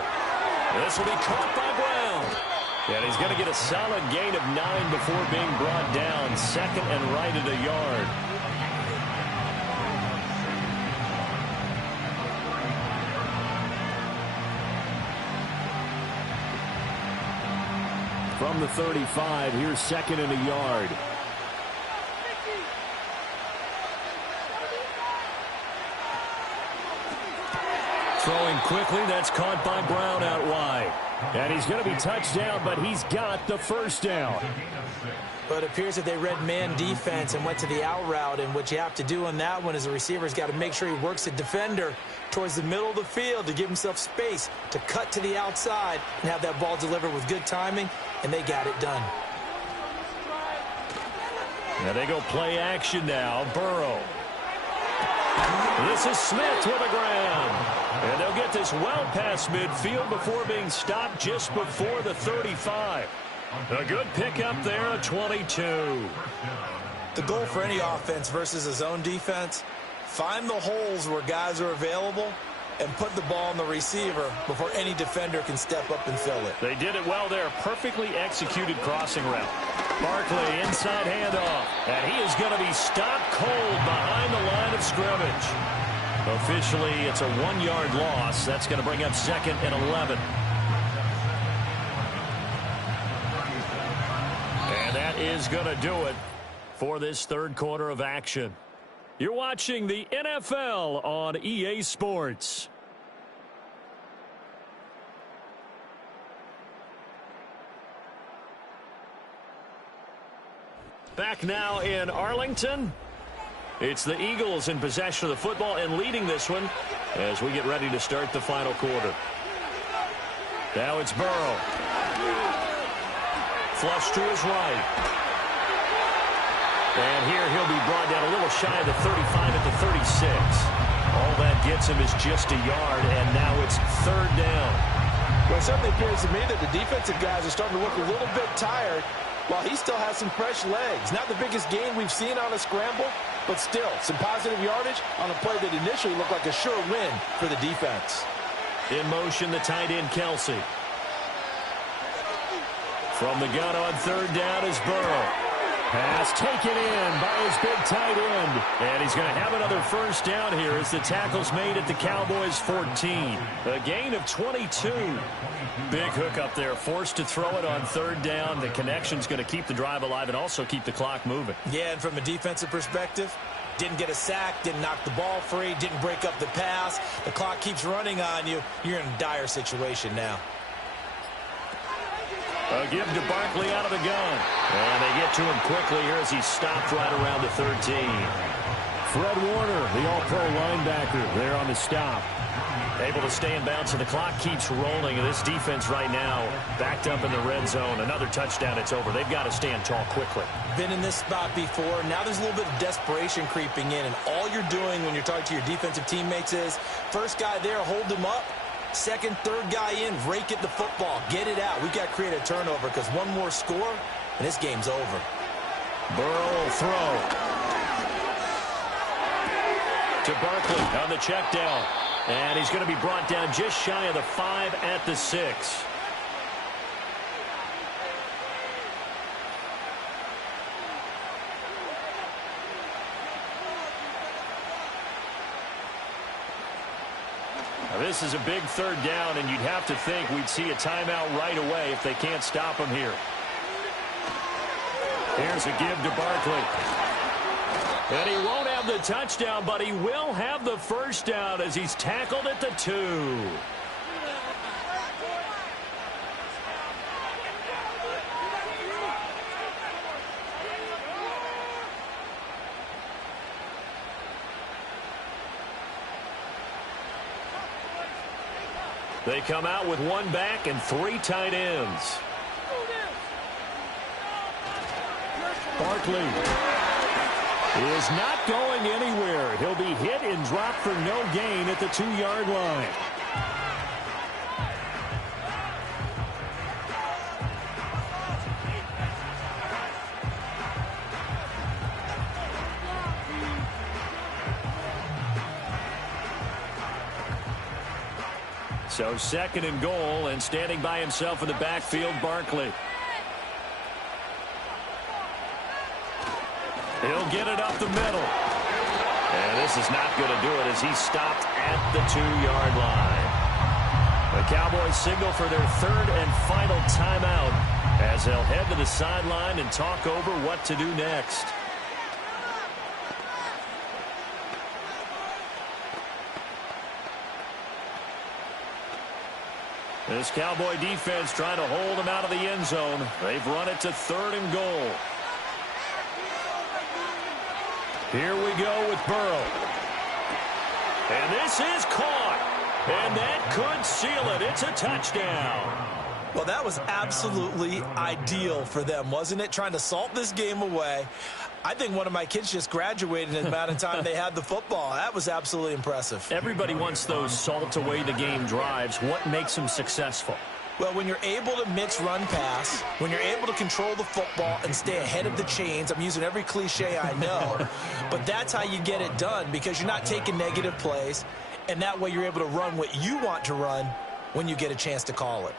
This will be caught by Brown. And he's going to get a solid gain of 9 before being brought down. Second and right at a yard. From the 35, here's second and a yard. Throwing quickly, that's caught by Brown out wide. And he's going to be touched down, but he's got the first down. But it appears that they read man defense and went to the out route, and what you have to do on that one is the receiver's got to make sure he works the defender towards the middle of the field to give himself space to cut to the outside and have that ball delivered with good timing, and they got it done. Now they go play action now. Burrow. This is Smith to the ground. And they'll get this well past midfield before being stopped just before the 35. A good pickup there at 22. The goal for any offense versus a zone defense, find the holes where guys are available and put the ball on the receiver before any defender can step up and fill it. They did it well there. Perfectly executed crossing route. Barkley inside handoff. And he is going to be stopped cold behind the line of scrimmage. Officially, it's a 1-yard loss. That's going to bring up second and 11. And that is going to do it for this third quarter of action. You're watching the NFL on EA Sports. Back now in Arlington. It's the Eagles in possession of the football and leading this one as we get ready to start the final quarter. Now it's Burrow. Flush to his right. And here he'll be brought down a little shy of the 35 at the 36. All that gets him is just a yard, and now it's third down. Well, it certainly appears to me that the defensive guys are starting to look a little bit tired while he still has some fresh legs. Not the biggest gain we've seen on a scramble, but still some positive yardage on a play that initially looked like a sure win for the defense. In motion, the tight end, Kelsey. From the gun on third down is Burrow. Pass taken in by his big tight end. And he's going to have another first down here as the tackle's made at the Cowboys' 14. A gain of 22. Big hook up there, forced to throw it on third down. The connection's going to keep the drive alive and also keep the clock moving. Yeah, and from a defensive perspective, didn't get a sack, didn't knock the ball free, didn't break up the pass. The clock keeps running on you. You're in a dire situation now. A give to Barkley out of the gun. And they get to him quickly here as he's stopped right around the 13. Fred Warner, the all-pro linebacker, there on the stop. Able to stay in bounds, and the clock keeps rolling. And this defense right now backed up in the red zone. Another touchdown, it's over. They've got to stand tall quickly. Been in this spot before. Now there's a little bit of desperation creeping in, and all you're doing when you're talking to your defensive teammates is first guy there, hold him up. Second, third guy in, rake at the football. Get it out. We've got to create a turnover because one more score, and this game's over. Burrow will throw. To Barkley on the check down. And he's going to be brought down just shy of the 5 at the 6. Now this is a big third down, and you'd have to think we'd see a timeout right away if they can't stop him here. Here's a give to Barkley. And he won't have the touchdown, but he will have the first down as he's tackled at the 2. They come out with 1 back and 3 tight ends. Barkley is not going anywhere. He'll be hit and dropped for no gain at the 2-yard line. So 2nd and goal, and standing by himself in the backfield, Barkley. He'll get it up the middle. And this is not going to do it as he's stopped at the 2-yard line. The Cowboys signal for their 3rd and final timeout as they'll head to the sideline and talk over what to do next. This Cowboy defense trying to hold them out of the end zone. They've run it to 3rd and goal. Here we go with Burrow. And this is caught. And that could seal it. It's a touchdown. Well, that was absolutely ideal for them, wasn't it? Trying to salt this game away. I think one of my kids just graduated in the amount of time they had the football. That was absolutely impressive. Everybody wants those salt-away-the-game drives. What makes them successful? Well, when you're able to mix run-pass, when you're able to control the football and stay ahead of the chains, I'm using every cliche I know, but that's how you get it done because you're not taking negative plays, and that way you're able to run what you want to run when you get a chance to call it.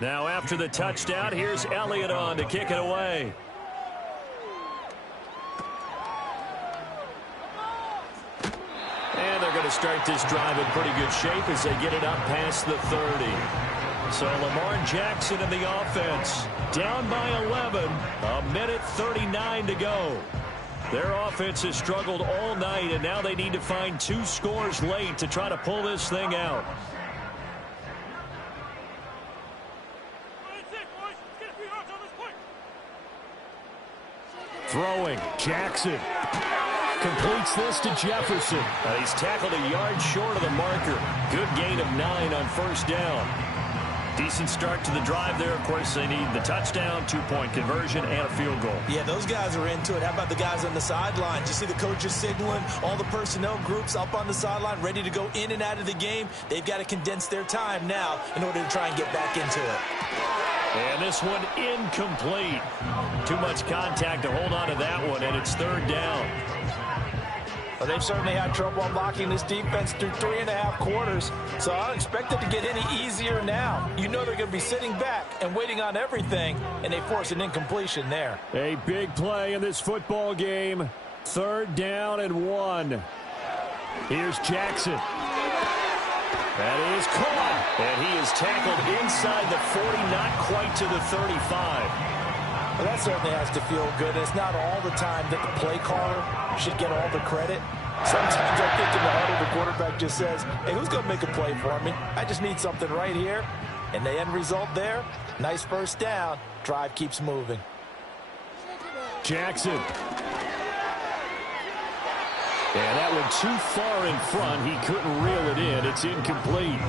Now after the touchdown, here's Elliott on to kick it away. And they're going to start this drive in pretty good shape as they get it up past the 30. So Lamar Jackson in the offense, down by 11, 1:39 to go. Their offense has struggled all night, and now they need to find 2 scores late to try to pull this thing out. Throwing, Jackson completes this to Jefferson. He's tackled a yard short of the marker. Good gain of 9 on 1st down. Decent start to the drive there. Of course, they need the touchdown, 2-point conversion, and a field goal. Yeah, those guys are into it. How about the guys on the sideline? You see the coaches signaling, all the personnel groups up on the sideline, ready to go in and out of the game. They've got to condense their time now in order to try and get back into it. And this one incomplete. Too much contact to hold on to that one, and it's 3rd down. Well, they've certainly had trouble unlocking this defense through 3.5 quarters, so I don't expect it to get any easier now. You know they're going to be sitting back and waiting on everything, and they force an incompletion there. A big play in this football game. 3rd down and 1. Here's Jackson. That is caught. And he is tackled inside the 40, not quite to the 35. Well, that certainly has to feel good. It's not all the time that the play caller should get all the credit. Sometimes I think in the huddle, the quarterback just says, hey, who's going to make a play for me? I just need something right here. And the end result there, nice 1st down. Drive keeps moving. Jackson. And that one too far in front. He couldn't reel it in. It's incomplete.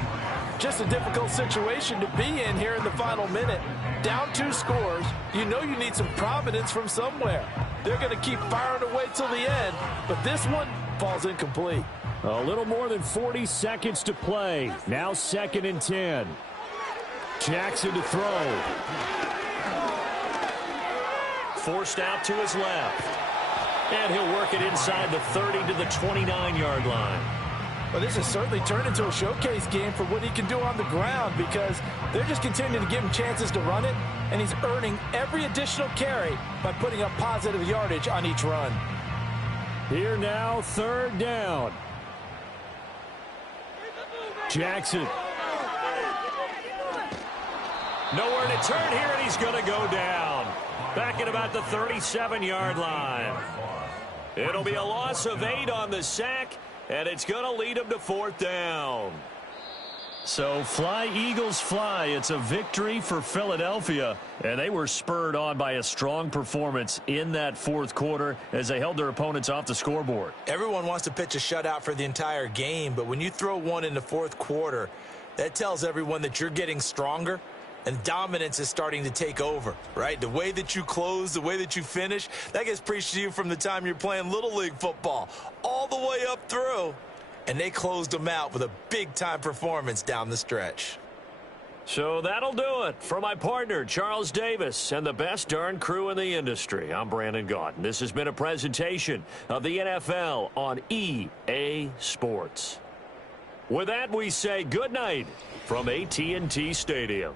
Just a difficult situation to be in here in the final minute. Down 2 scores. You know you need some providence from somewhere. They're going to keep firing away till the end, but this one falls incomplete. A little more than 40 seconds to play. Now 2nd and 10. Jackson to throw. Forced out to his left. And he'll work it inside the 30 to the 29-yard line. Well, this has certainly turned into a showcase game for what he can do on the ground because they're just continuing to give him chances to run it, and he's earning every additional carry by putting up positive yardage on each run. Here now, third down. Jackson. Nowhere to turn here, and he's going to go down. Back at about the 37-yard line. It'll be a loss of 8 on the sack, and it's going to lead him to fourth down. So fly, Eagles, fly. It's a victory for Philadelphia, and they were spurred on by a strong performance in that fourth quarter as they held their opponents off the scoreboard. Everyone wants to pitch a shutout for the entire game, but when you throw one in the fourth quarter, that tells everyone that you're getting stronger and dominance is starting to take over, right? The way that you close, the way that you finish, that gets preached to you from the time you're playing Little League football all the way up through. And they closed them out with a big-time performance down the stretch. So that'll do it for my partner, Charles Davis, and the best darn crew in the industry. I'm Brandon Gaudin. This has been a presentation of the NFL on EA Sports. With that, we say good night from AT&T Stadium.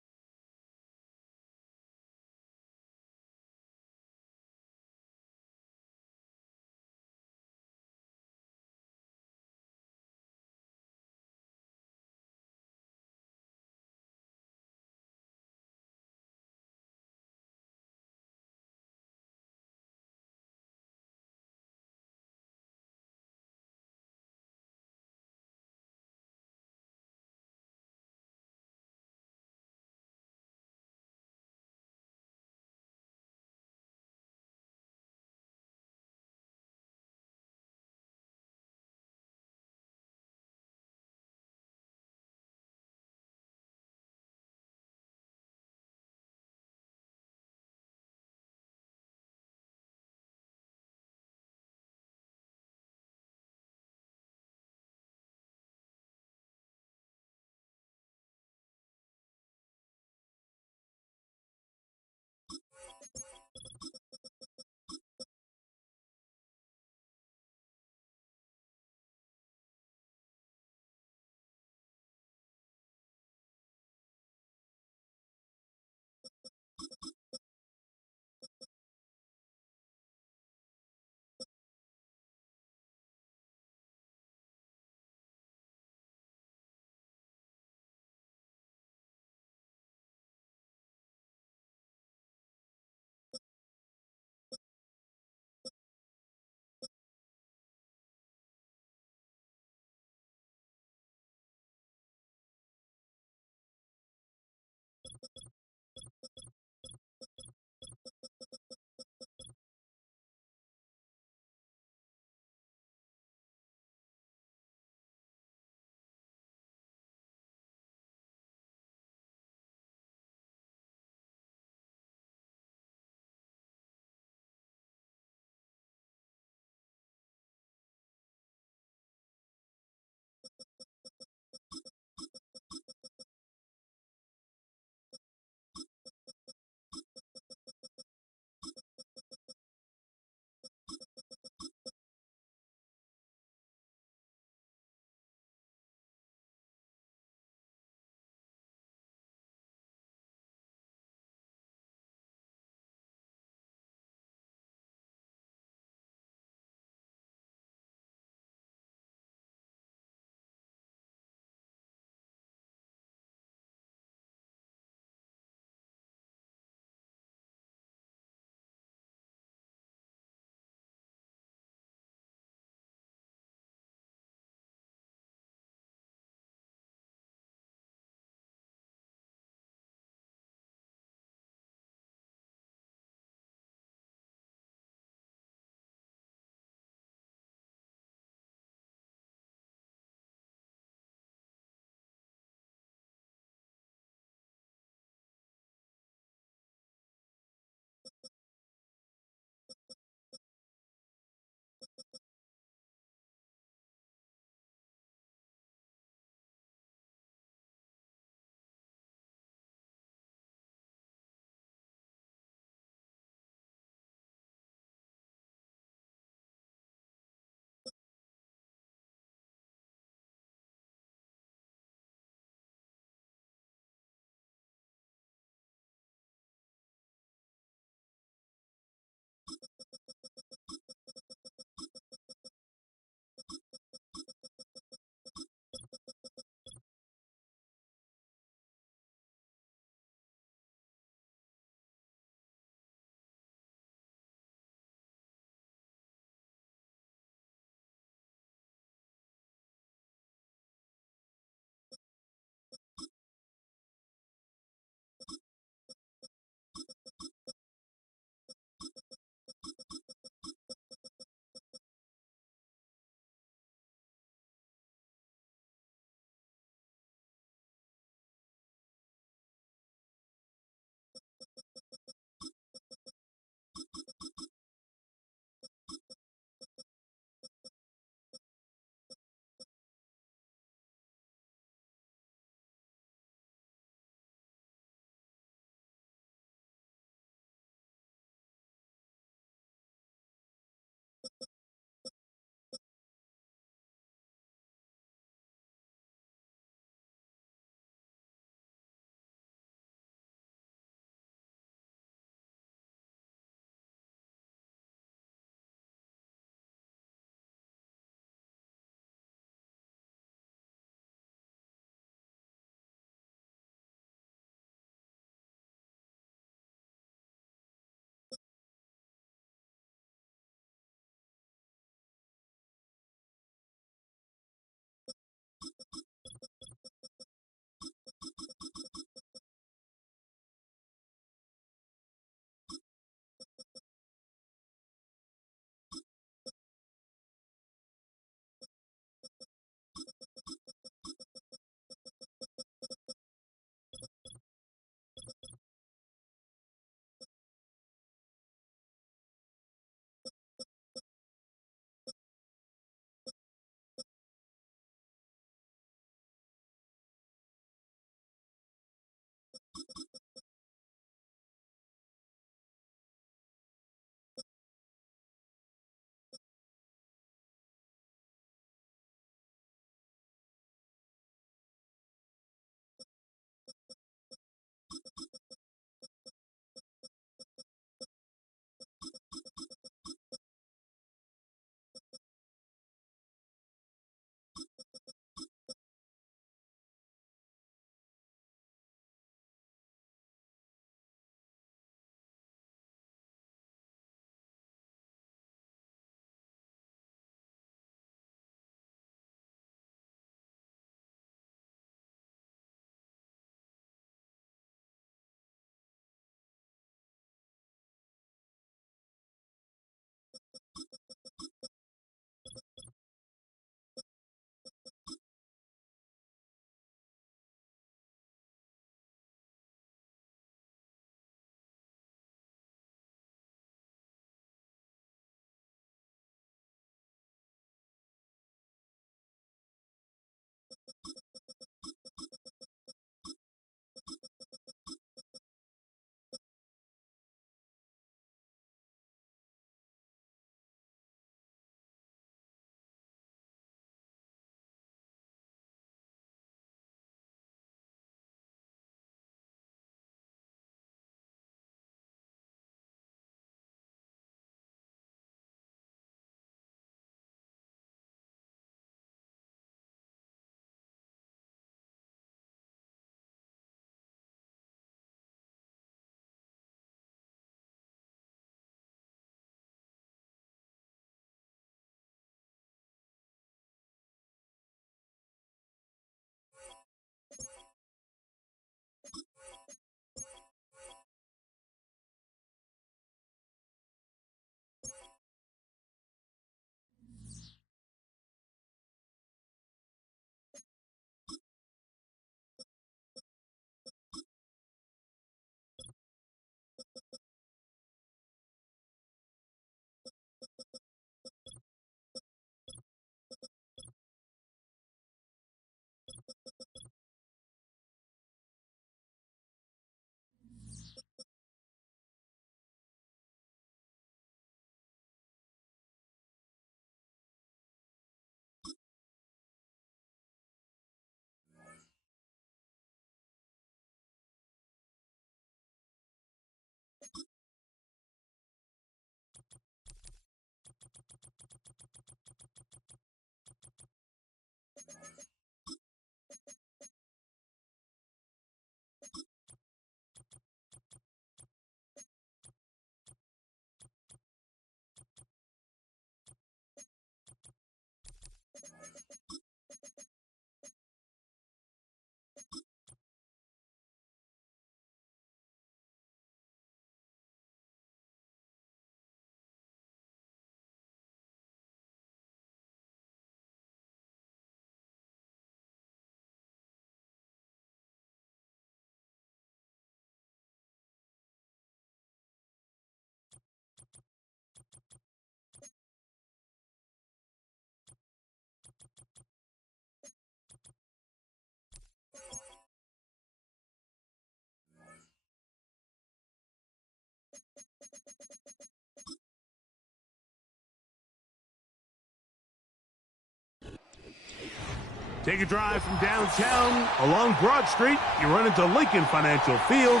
Take a drive from downtown along Broad Street. You run into Lincoln Financial Field,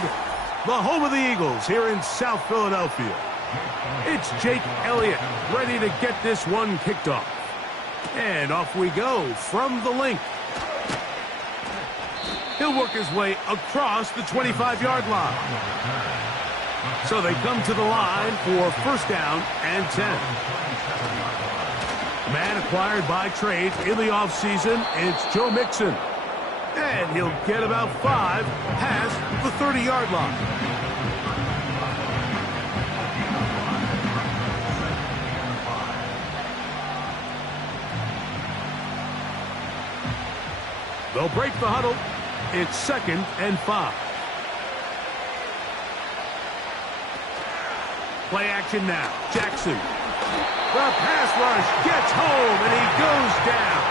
the home of the Eagles here in South Philadelphia. It's Jake Elliott ready to get this one kicked off. And off we go from the link. He'll work his way across the 25-yard line. So they come to the line for first down and 10. Man acquired by trade in the offseason, it's Joe Mixon. And he'll get about 5 past the 30-yard line. They'll break the huddle. It's 2nd and 5. Play action now. Jackson. The pass rush gets home, and he goes down.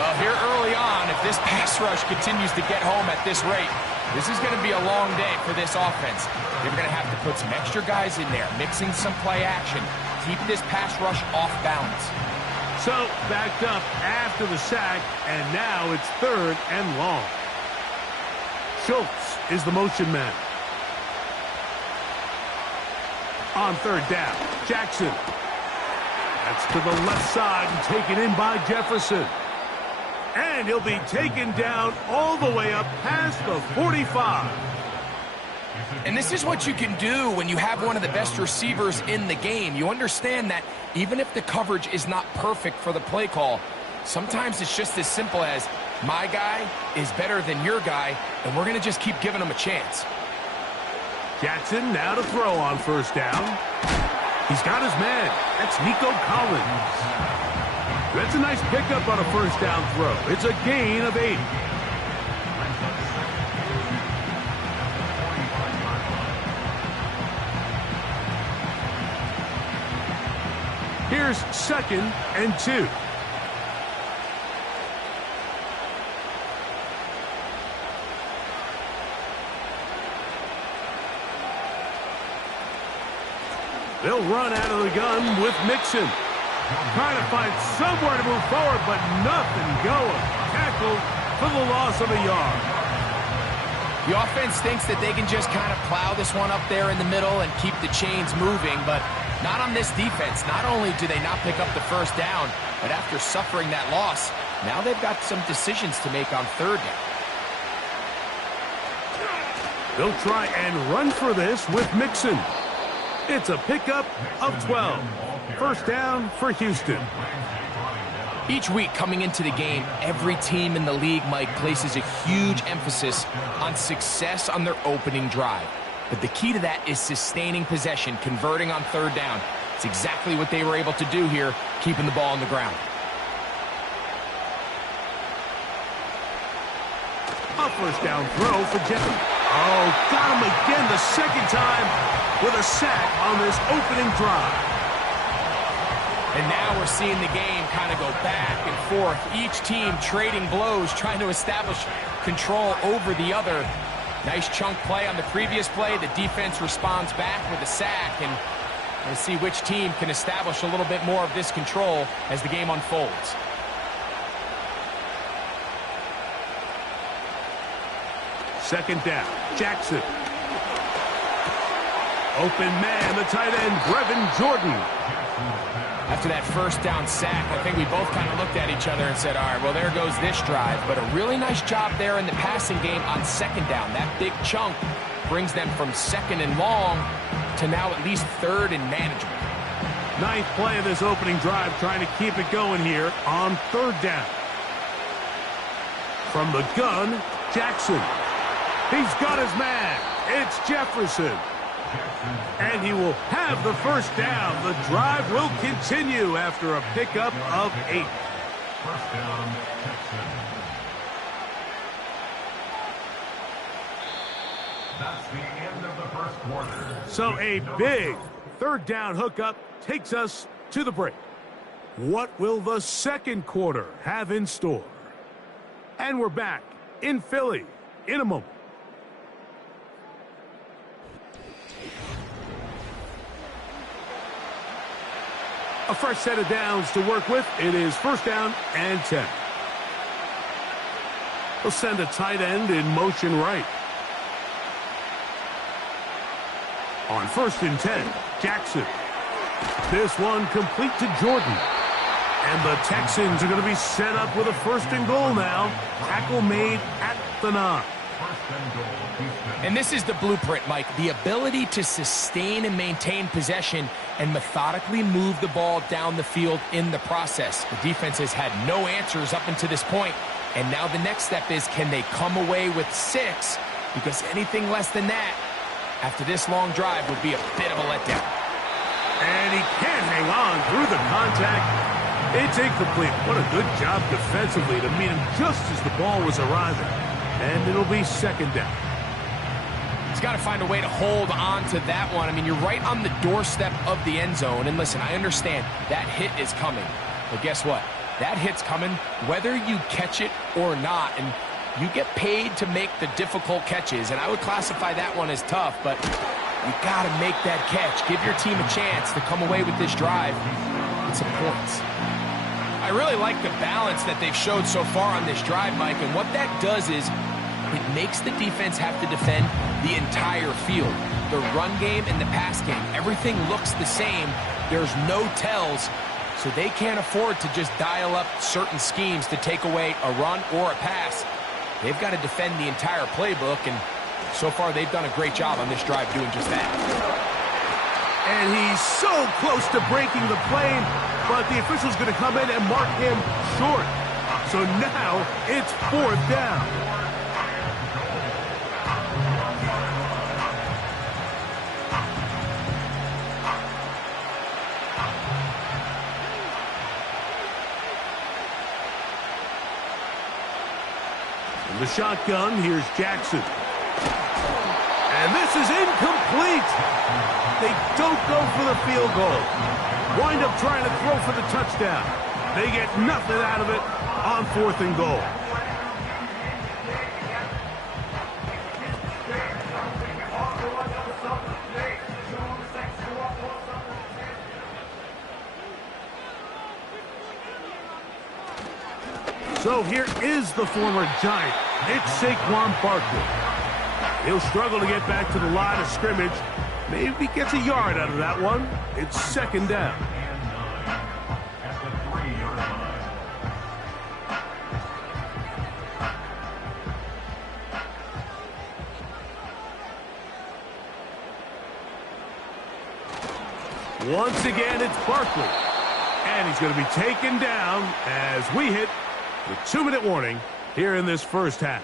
Well, here early on, if this pass rush continues to get home at this rate, this is going to be a long day for this offense. They're going to have to put some extra guys in there, mixing some play action, keep this pass rush off balance. So, backed up after the sack, and now it's 3rd and long. Schultz is the motion man. On 3rd down, Jackson. That's to the left side and taken in by Jefferson. And he'll be taken down all the way up past the 45. And this is what you can do when you have one of the best receivers in the game. You understand that even if the coverage is not perfect for the play call, sometimes it's just as simple as my guy is better than your guy, and we're going to just keep giving him a chance. Jackson now to throw on first down. He's got his man. That's Nico Collins. That's a nice pickup on a first down throw. It's a gain of 8. Here's 2nd and 2. They'll run out of the gun with Mixon. Trying to find somewhere to move forward, but nothing going. Tackled for the loss of a yard. The offense thinks that they can just kind of plow this one up there in the middle and keep the chains moving, but not on this defense. Not only do they not pick up the first down, but after suffering that loss, now they've got some decisions to make on 3rd down. They'll try and run for this with Mixon. It's a pickup of 12. First down for Houston. Each week coming into the game, every team in the league, Mike, places a huge emphasis on success on their opening drive. But the key to that is sustaining possession, converting on 3rd down. It's exactly what they were able to do here, keeping the ball on the ground. A first down throw for Jefferson. Oh, got him again the 2nd time with a sack on this opening drive. And now we're seeing the game kind of go back and forth. Each team trading blows, trying to establish control over the other. Nice chunk play on the previous play. The defense responds back with a sack. And we'll see which team can establish a little bit more of this control as the game unfolds. Second down, Jackson. Open man, the tight end, Brevin Jordan. After that first down sack, I think we both kind of looked at each other and said, all right, well, there goes this drive. But a really nice job there in the passing game on 2nd down. That big chunk brings them from 2nd and long to now at least 3rd and manageable. Ninth play of this opening drive, trying to keep it going here on 3rd down. From the gun, Jackson. He's got his man. It's Jefferson. And he will have the first down. The drive will continue after a pickup of 8. First down, Texans. That's the end of the first quarter. So a big 3rd down hookup takes us to the break. What will the 2nd quarter have in store? And we're back in Philly in a moment. A fresh set of downs to work with. It is first down and 10. He'll send a tight end in motion right. On 1st and 10, Jackson. This one complete to Jordan. And the Texans are going to be set up with a 1st and goal now. Tackle made at the 9. And this is the blueprint, Mike. The ability to sustain and maintain possession and methodically move the ball down the field in the process. The defense has had no answers up until this point, and now the next step is, can they come away with 6? Because anything less than that, after this long drive, would be a bit of a letdown. And he can't hang on through the contact. It's incomplete. What a good job defensively to meet him just as the ball was arriving. And it'll be 2nd down. He's got to find a way to hold on to that one. I mean, you're right on the doorstep of the end zone. And listen, I understand that hit is coming. But guess what? That hit's coming whether you catch it or not. And you get paid to make the difficult catches. And I would classify that one as tough. But you got to make that catch. Give your team a chance to come away with this drive with some points. I really like the balance that they've showed so far on this drive, Mike. And what that does is it makes the defense have to defend the entire field. The run game and the pass game, everything looks the same. There's no tells, so they can't afford to just dial up certain schemes to take away a run or a pass. They've got to defend the entire playbook, and so far they've done a great job on this drive doing just that. And he's so close to breaking the plane, but the official's going to come in and mark him short. So now it's 4th down. In the shotgun, here's Jackson. And this is incomplete. They don't go for the field goal. Wind up trying to throw for the touchdown. They get nothing out of it on 4th and goal. So here is the former Giant. It's Saquon Barkley. He'll struggle to get back to the line of scrimmage. Maybe gets a yard out of that one. It's 2nd down. At the 3-yard line. Once again, it's Barkley. And he's going to be taken down as we hit the 2-minute warning here in this first half.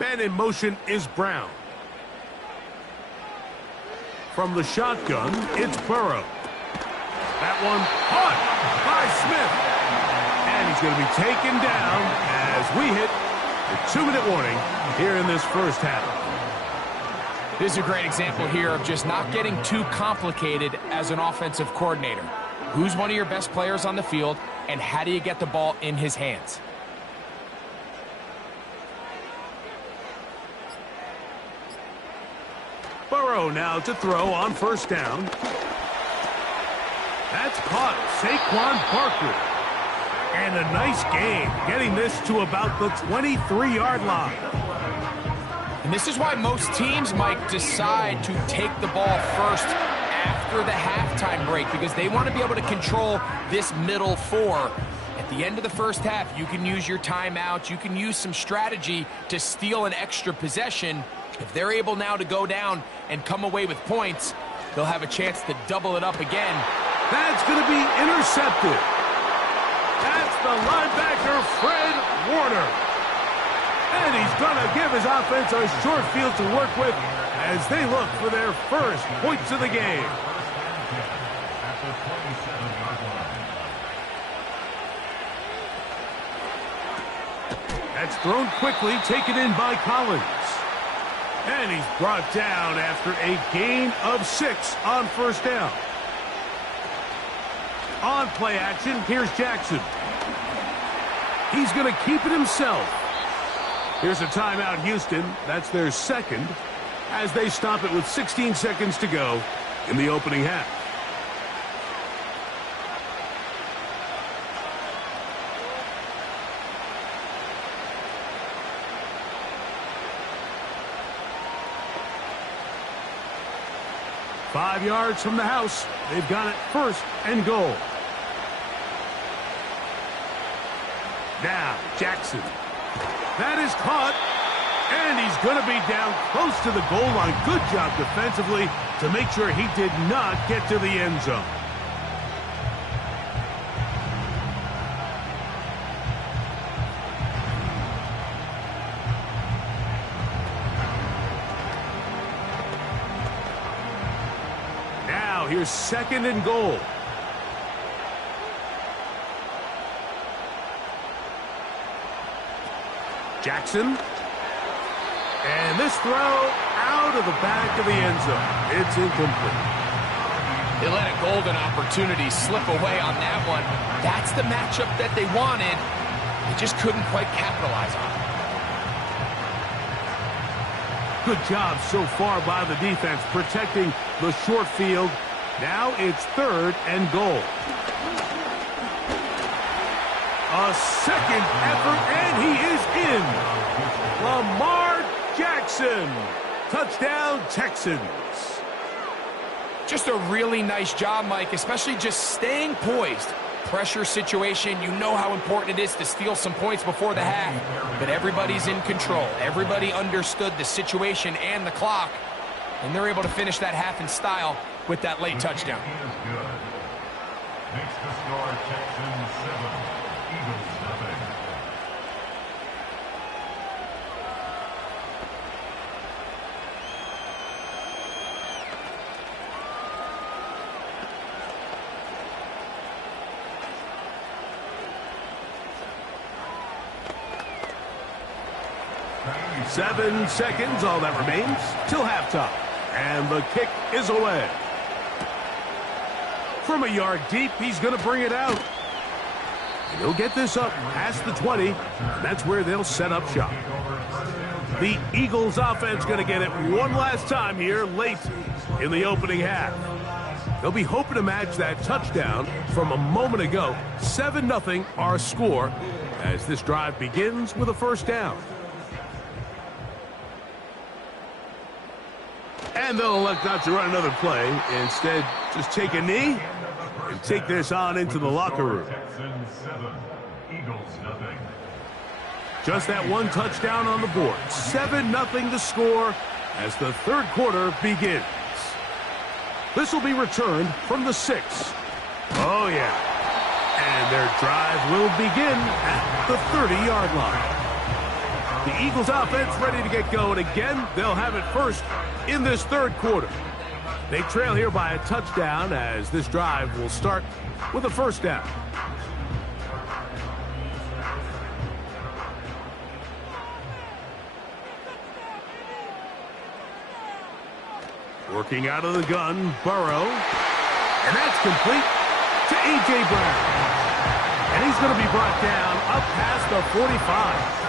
Man in motion is Brown. From the shotgun, it's Burrow. That one caught by Smith. And he's going to be taken down as we hit the 2-minute warning here in this first half. This is a great example here of just not getting too complicated as an offensive coordinator. Who's one of your best players on the field, and how do you get the ball in his hands? Burrow now to throw on 1st down. That's caught. Saquon Barkley. And a nice gain, getting this to about the 23-yard line. And this is why most teams, Mike, decide to take the ball first after the halftime break, because they want to be able to control this middle 4. At the end of the first half, you can use your timeout. You can use some strategy to steal an extra possession. If they're able now to go down and come away with points, they'll have a chance to double it up again. That's going to be intercepted. That's the linebacker, Fred Warner. And he's going to give his offense a short field to work with as they look for their first points of the game. That's thrown quickly, taken in by Collins. And he's brought down after a gain of 6 on 1st down. On play action, here's Jackson. He's going to keep it himself. Here's a timeout, Houston. That's their second, as they stop it with 16 seconds to go in the opening half. Five yards from the house. They've got it first and goal. Now, Jackson. That is caught. And he's going to be down close to the goal line. Good job defensively to make sure he did not get to the end zone. Now, here's second and goal. Jackson. And this throw out of the back of the end zone. It's incomplete. They let a golden opportunity slip away on that one. That's the matchup that they wanted. They just couldn't quite capitalize on it. Good job so far by the defense protecting the short field. Now it's third and goal. A second effort, and he is in. Lamar Jackson. Touchdown, Texans. Just a really nice job, Mike, especially just staying poised. Pressure situation, you know how important it is to steal some points before the half. But everybody's in control. Everybody understood the situation and the clock. And they're able to finish that half in style with that late touchdown. Makes the score Texans 7, Eagles nothing. Seven seconds, all that remains, till halftime. And the kick is away. From a yard deep, he's going to bring it out. And he'll get this up past the 20, and that's where they'll set up shop. The Eagles offense going to get it one last time here late in the opening half. They'll be hoping to match that touchdown from a moment ago. 7-0 our score as this drive begins with a first down. And they'll elect not to run another play. Instead, just take a knee and take this on into the locker room. Texans 7, Eagles nothing. Just that one touchdown on the board. 7-0 the score as the third quarter begins. This will be returned from the 6. Oh, yeah. And their drive will begin at the 30-yard line. The Eagles offense ready to get going again. They'll have it first in this third quarter. They trail here by a touchdown as this drive will start with a first down. Working out of the gun, Burrow. And that's complete to A.J. Brown. And he's going to be brought down up past the 45.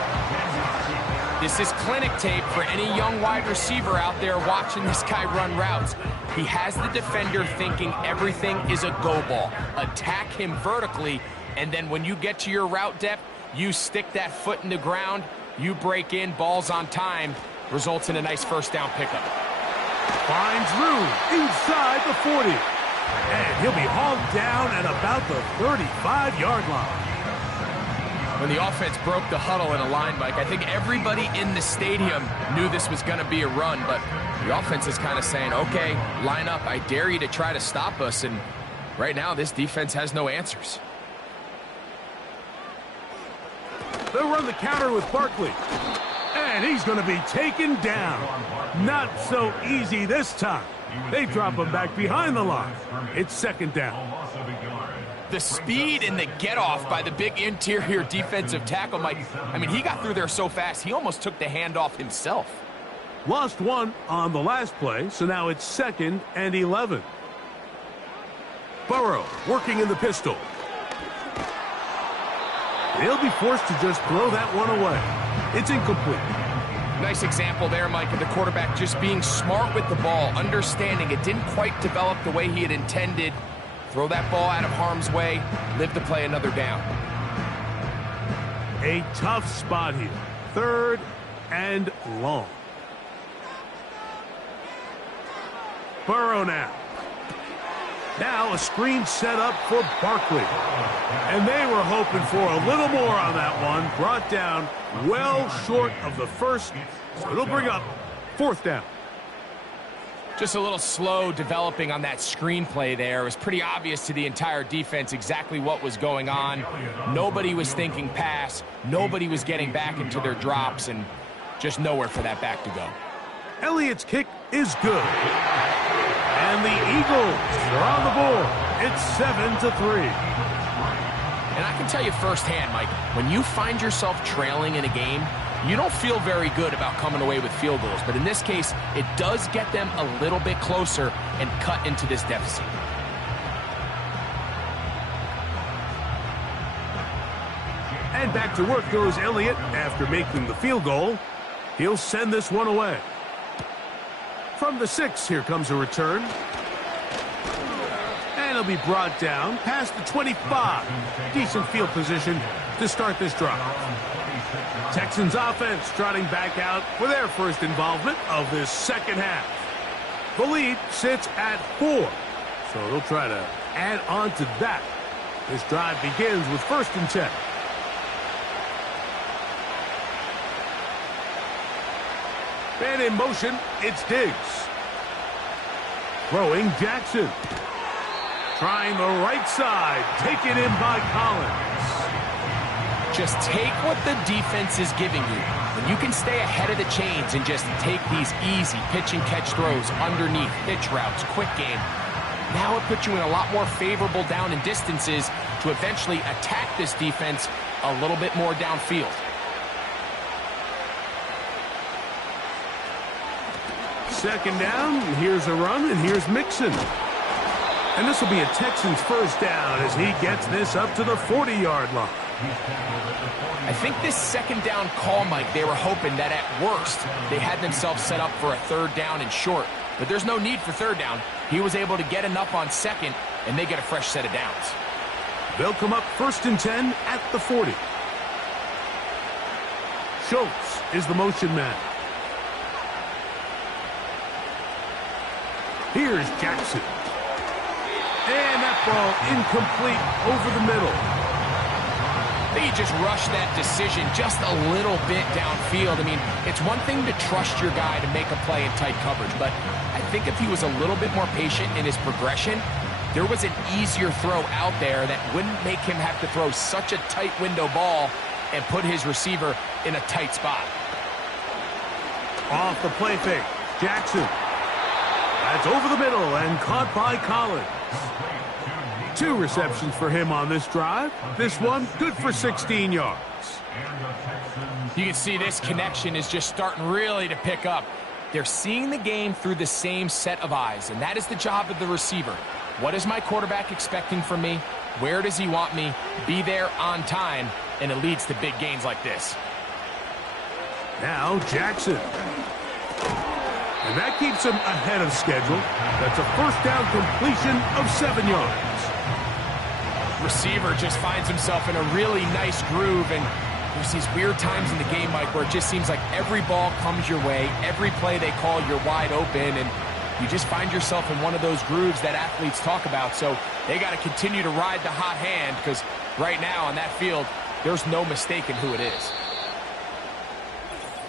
This is clinic tape for any young wide receiver out there watching this guy run routes. He has the defender thinking everything is a go ball. Attack him vertically, and then when you get to your route depth, you stick that foot in the ground, you break in, balls on time, results in a nice first down pickup. Finds room inside the 40. And he'll be hauled down at about the 35-yard line. When the offense broke the huddle in a line, Mike, I think everybody in the stadium knew this was going to be a run, but the offense is kind of saying, okay, line up, I dare you to try to stop us, and right now this defense has no answers. They'll run the counter with Barkley, and he's going to be taken down. Not so easy this time. They drop him back behind the line. It's second down. The speed and the get-off by the big interior defensive tackle, Mike. I mean, he got through there so fast, he almost took the handoff himself. Lost one on the last play, so now it's 2nd and 11. Burrow working in the pistol. They'll be forced to just throw that one away. It's incomplete. Nice example there, Mike, of the quarterback just being smart with the ball, understanding it didn't quite develop the way he had intended. Throw that ball out of harm's way, live to play another down. A tough spot here. 3rd and long. Burrow now. Now a screen set up for Barkley. And they were hoping for a little more on that one. Brought down well short of the first. So it'll bring up 4th down. Just a little slow developing on that screenplay there. It was pretty obvious to the entire defense exactly what was going on. Nobody was thinking pass. Nobody was getting back into their drops, and just nowhere for that back to go. Elliott's kick is good. And the Eagles are on the board. It's 7-3. And I can tell you firsthand, Mike, when you find yourself trailing in a game, you don't feel very good about coming away with field goals. But in this case, it does get them a little bit closer and cut into this deficit. And back to work goes Elliott after making the field goal. He'll send this one away. From the 6, here comes a return. And it'll be brought down past the 25. Decent field position to start this drive. Texans offense trotting back out for their first involvement of this second half. The lead sits at 4, so they'll try to add on to that. This drive begins with 1st and 10. And in motion, it's Diggs. Throwing Jackson. Trying the right side. Taken in by Collins. Just take what the defense is giving you. When you can stay ahead of the chains and just take these easy pitch and catch throws underneath, pitch routes, quick game, now it puts you in a lot more favorable down and distances to eventually attack this defense a little bit more downfield. Second down, here's a run, and here's Mixon. And this will be a Texans first down as he gets this up to the 40-yard line. I think this second down call, Mike, they were hoping that at worst they had themselves set up for a 3rd down and short. But there's no need for 3rd down. He was able to get enough on 2nd, and they get a fresh set of downs. They'll come up 1st and 10 at the 40. Schultz is the motion man. Here's Jackson. And that ball incomplete over the middle. I think he just rushed that decision just a little bit downfield. I mean, it's one thing to trust your guy to make a play in tight coverage, but I think if he was a little bit more patient in his progression, there was an easier throw out there that wouldn't make him have to throw such a tight window ball and put his receiver in a tight spot. Off the play fake, Jackson. That's over the middle and caught by Collins. 2 receptions for him on this drive. This one good for 16 yards. You can see this connection is just starting really to pick up. They're seeing the game through the same set of eyes, and that is the job of the receiver. What is my quarterback expecting from me? Where does he want me? Be there on time, and it leads to big gains like this. Now Jackson. And that keeps him ahead of schedule. That's a first down completion of 7 yards. Receiver just finds himself in a really nice groove, and there's these weird times in the game, Mike, where it just seems like every ball comes your way, every play they call, you're wide open, and you just find yourself in one of those grooves that athletes talk about. So they got to continue to ride the hot hand, because right now on that field, there's no mistaking who it is.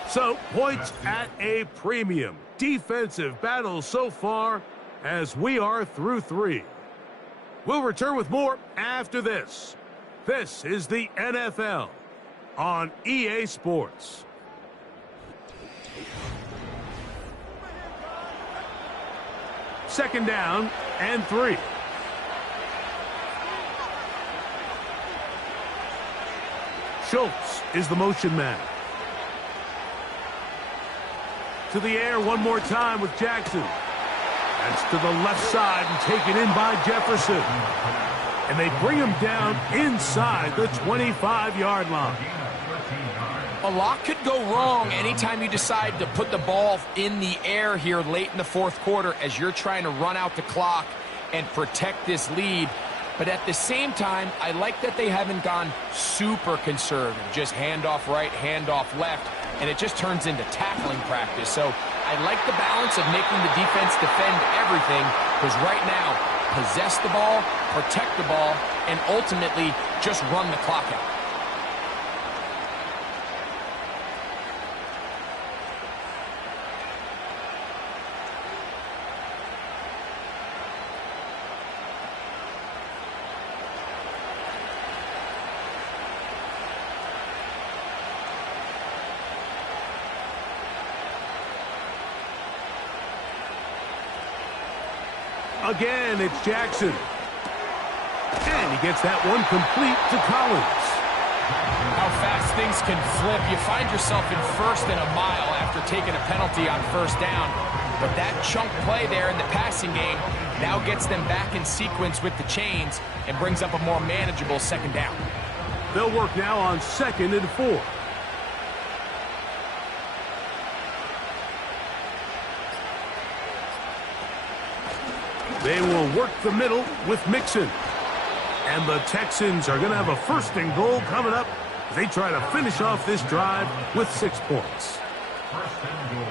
So points at a premium. Defensive battle so far as we are through 3. We'll return with more after this. This is the NFL on EA Sports. Second down and 3. Schultz is the motion man. To the air one more time with Jackson. That's to the left side and taken in by Jefferson. and they bring him down inside the 25-yard line. A lot could go wrong anytime you decide to put the ball in the air here late in the fourth quarter as you're trying to run out the clock and protect this lead. But at the same time, I like that they haven't gone super conservative, just handoff right, handoff left, and it just turns into tackling practice. So I like the balance of making the defense defend everything, because right now, possess the ball, protect the ball, and ultimately just run the clock out. Again, it's Jackson. And he gets that one complete to Collins. How fast things can flip. You find yourself in first and a mile after taking a penalty on first down. But that chunk play there in the passing game now gets them back in sequence with the chains and brings up a more manageable second down. They'll work now on 2nd and 4. They will work the middle with Mixon. And the Texans are going to have a 1st and goal coming up as they try to finish off this drive with 6 points. 1st and goal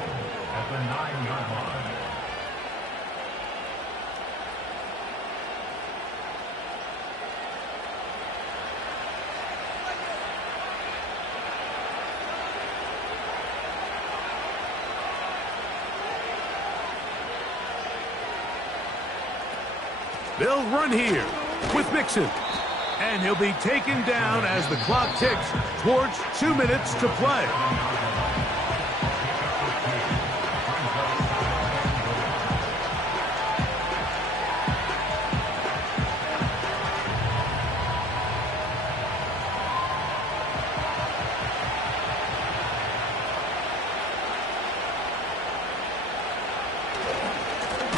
at the 9-yard line. They'll run here with Mixon. And he'll be taken down as the clock ticks towards 2 minutes to play.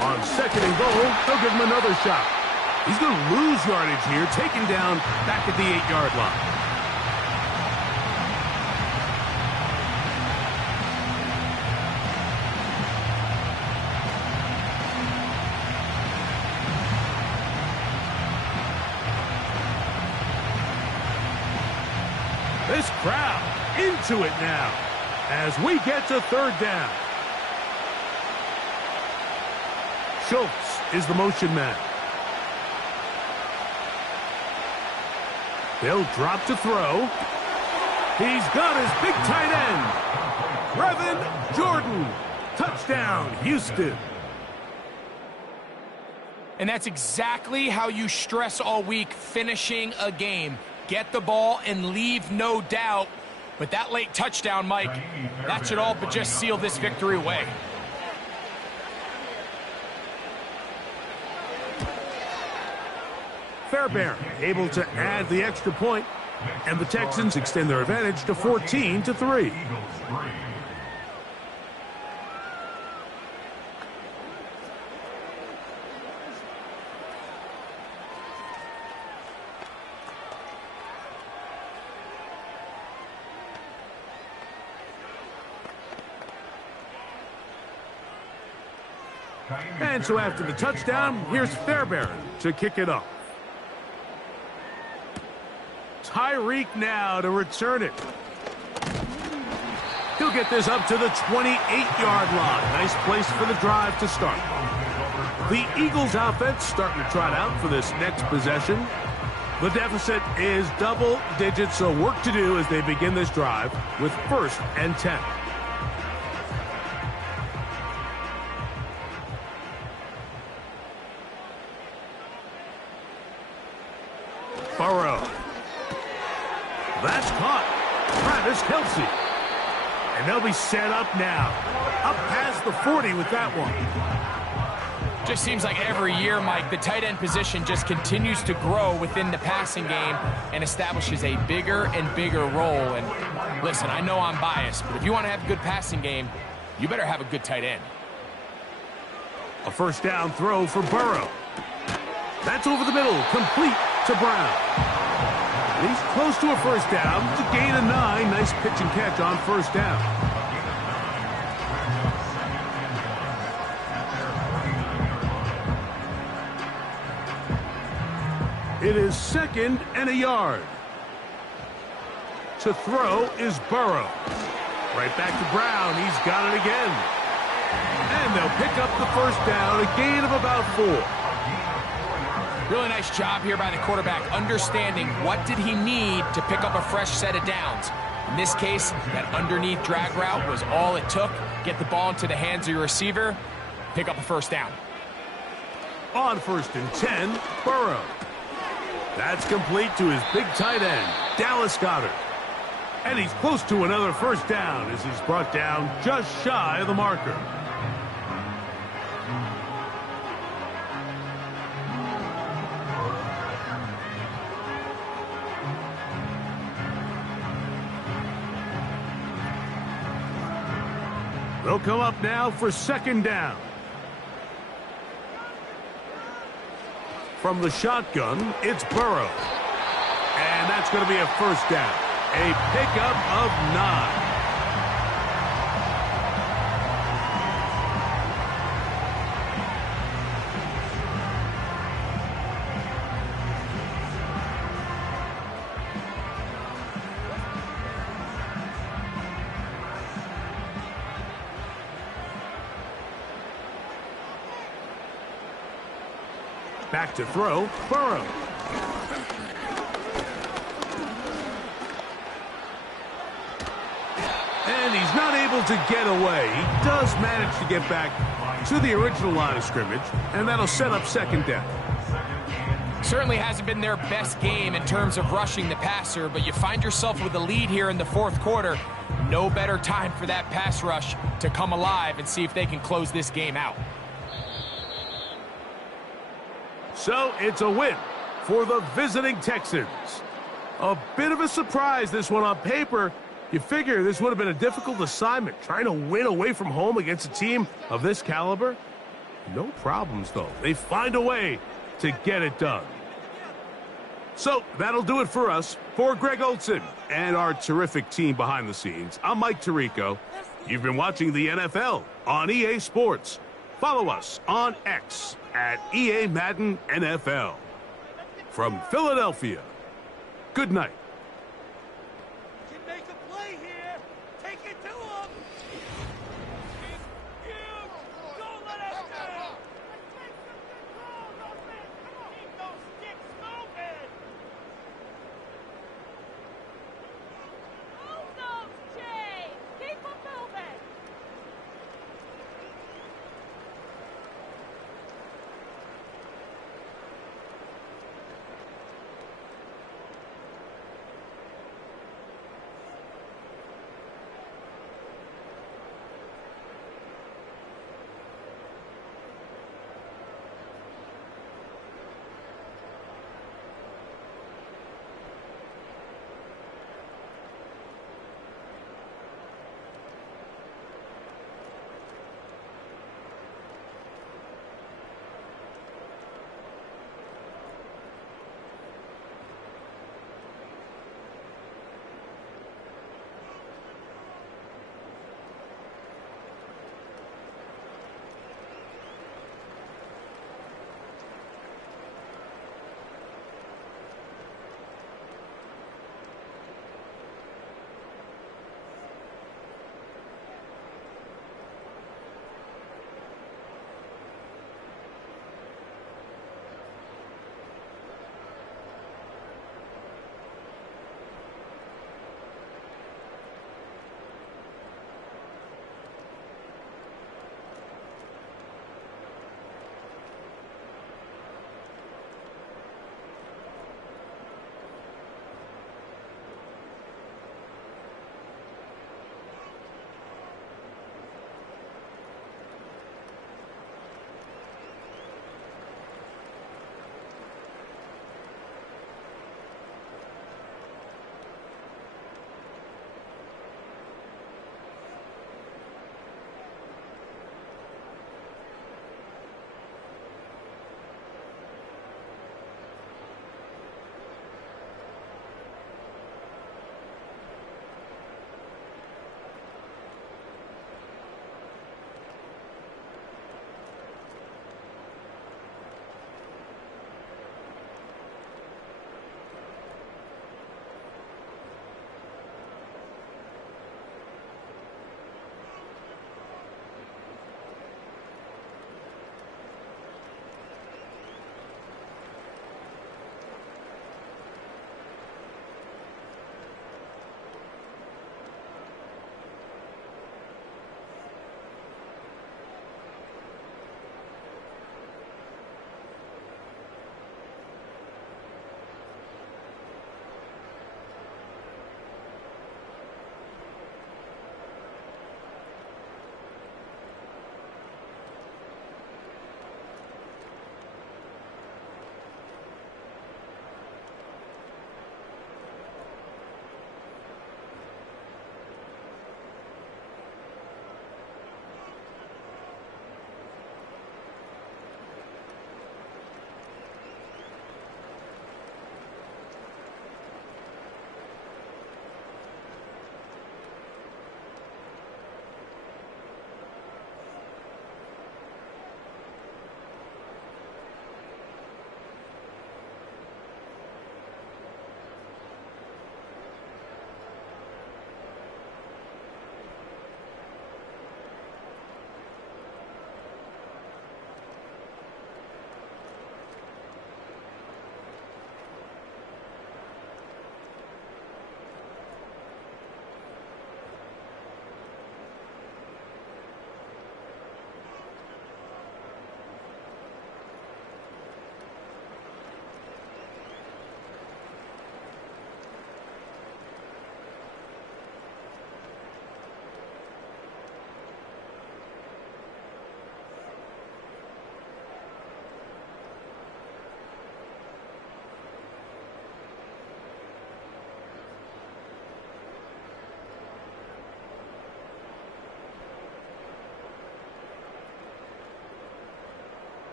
On 2nd and goal, they'll give him another shot. He's going to lose yardage here, taken down back at the 8-yard line. This crowd into it now as we get to 3rd down. Schultz is the motion man. They'll drop to throw. He's got his big tight end, Brevin Jordan. Touchdown, Houston. And that's exactly how you stress all week, finishing a game. Get the ball and leave no doubt. But that late touchdown, Mike, that should all but just seal this victory away. Fairbairn able to add the extra point, and the Texans extend their advantage to 14-3. And so after the touchdown, here's Fairbairn to kick it off. Tyreek now to return it. He'll get this up to the 28-yard line. Nice place for the drive to start. The Eagles offense starting to trot out for this next possession. The deficit is double digits, so work to do as they begin this drive with 1st and 10. Burrow. That's caught. Travis Kelce. And they'll be set up now. Up past the 40 with that one. Just seems like every year, Mike, the tight end position just continues to grow within the passing game and establishes a bigger and bigger role. And listen, I know I'm biased, but if you want to have a good passing game, you better have a good tight end. A 1st down throw for Burrow. That's over the middle, complete to to Brown. And he's close to a first down. It's a gain of 9. Nice pitch and catch on first down. It is 2nd and a yard. To throw is Burrow. Right back to Brown. He's got it again. And they'll pick up the first down, a gain of about 4. Really nice job here by the quarterback, understanding what did he need to pick up a fresh set of downs. In this case, that underneath drag route was all it took. Get the ball into the hands of your receiver, pick up a first down. On 1st and 10, Burrow. That's complete to his big tight end, Dallas Goedert. And he's close to another first down as he's brought down just shy of the marker. They'll come up now for 2nd down. From the shotgun, it's Burrow. And that's going to be a first down. A pickup of 9. Back to throw, Burrow. And he's not able to get away. He does manage to get back to the original line of scrimmage, and that'll set up 2nd down. Certainly hasn't been their best game in terms of rushing the passer, but you find yourself with a lead here in the 4th quarter. No better time for that pass rush to come alive and see if they can close this game out. So it's a win for the visiting Texans. A bit of a surprise, this one on paper. You figure this would have been a difficult assignment, trying to win away from home against a team of this caliber. No problems, though. They find a way to get it done. So that'll do it for us. For Greg Olsen and our terrific team behind the scenes, I'm Mike Tirico. You've been watching the NFL on EA Sports. Follow us on X at EA Madden NFL. From Philadelphia, good night.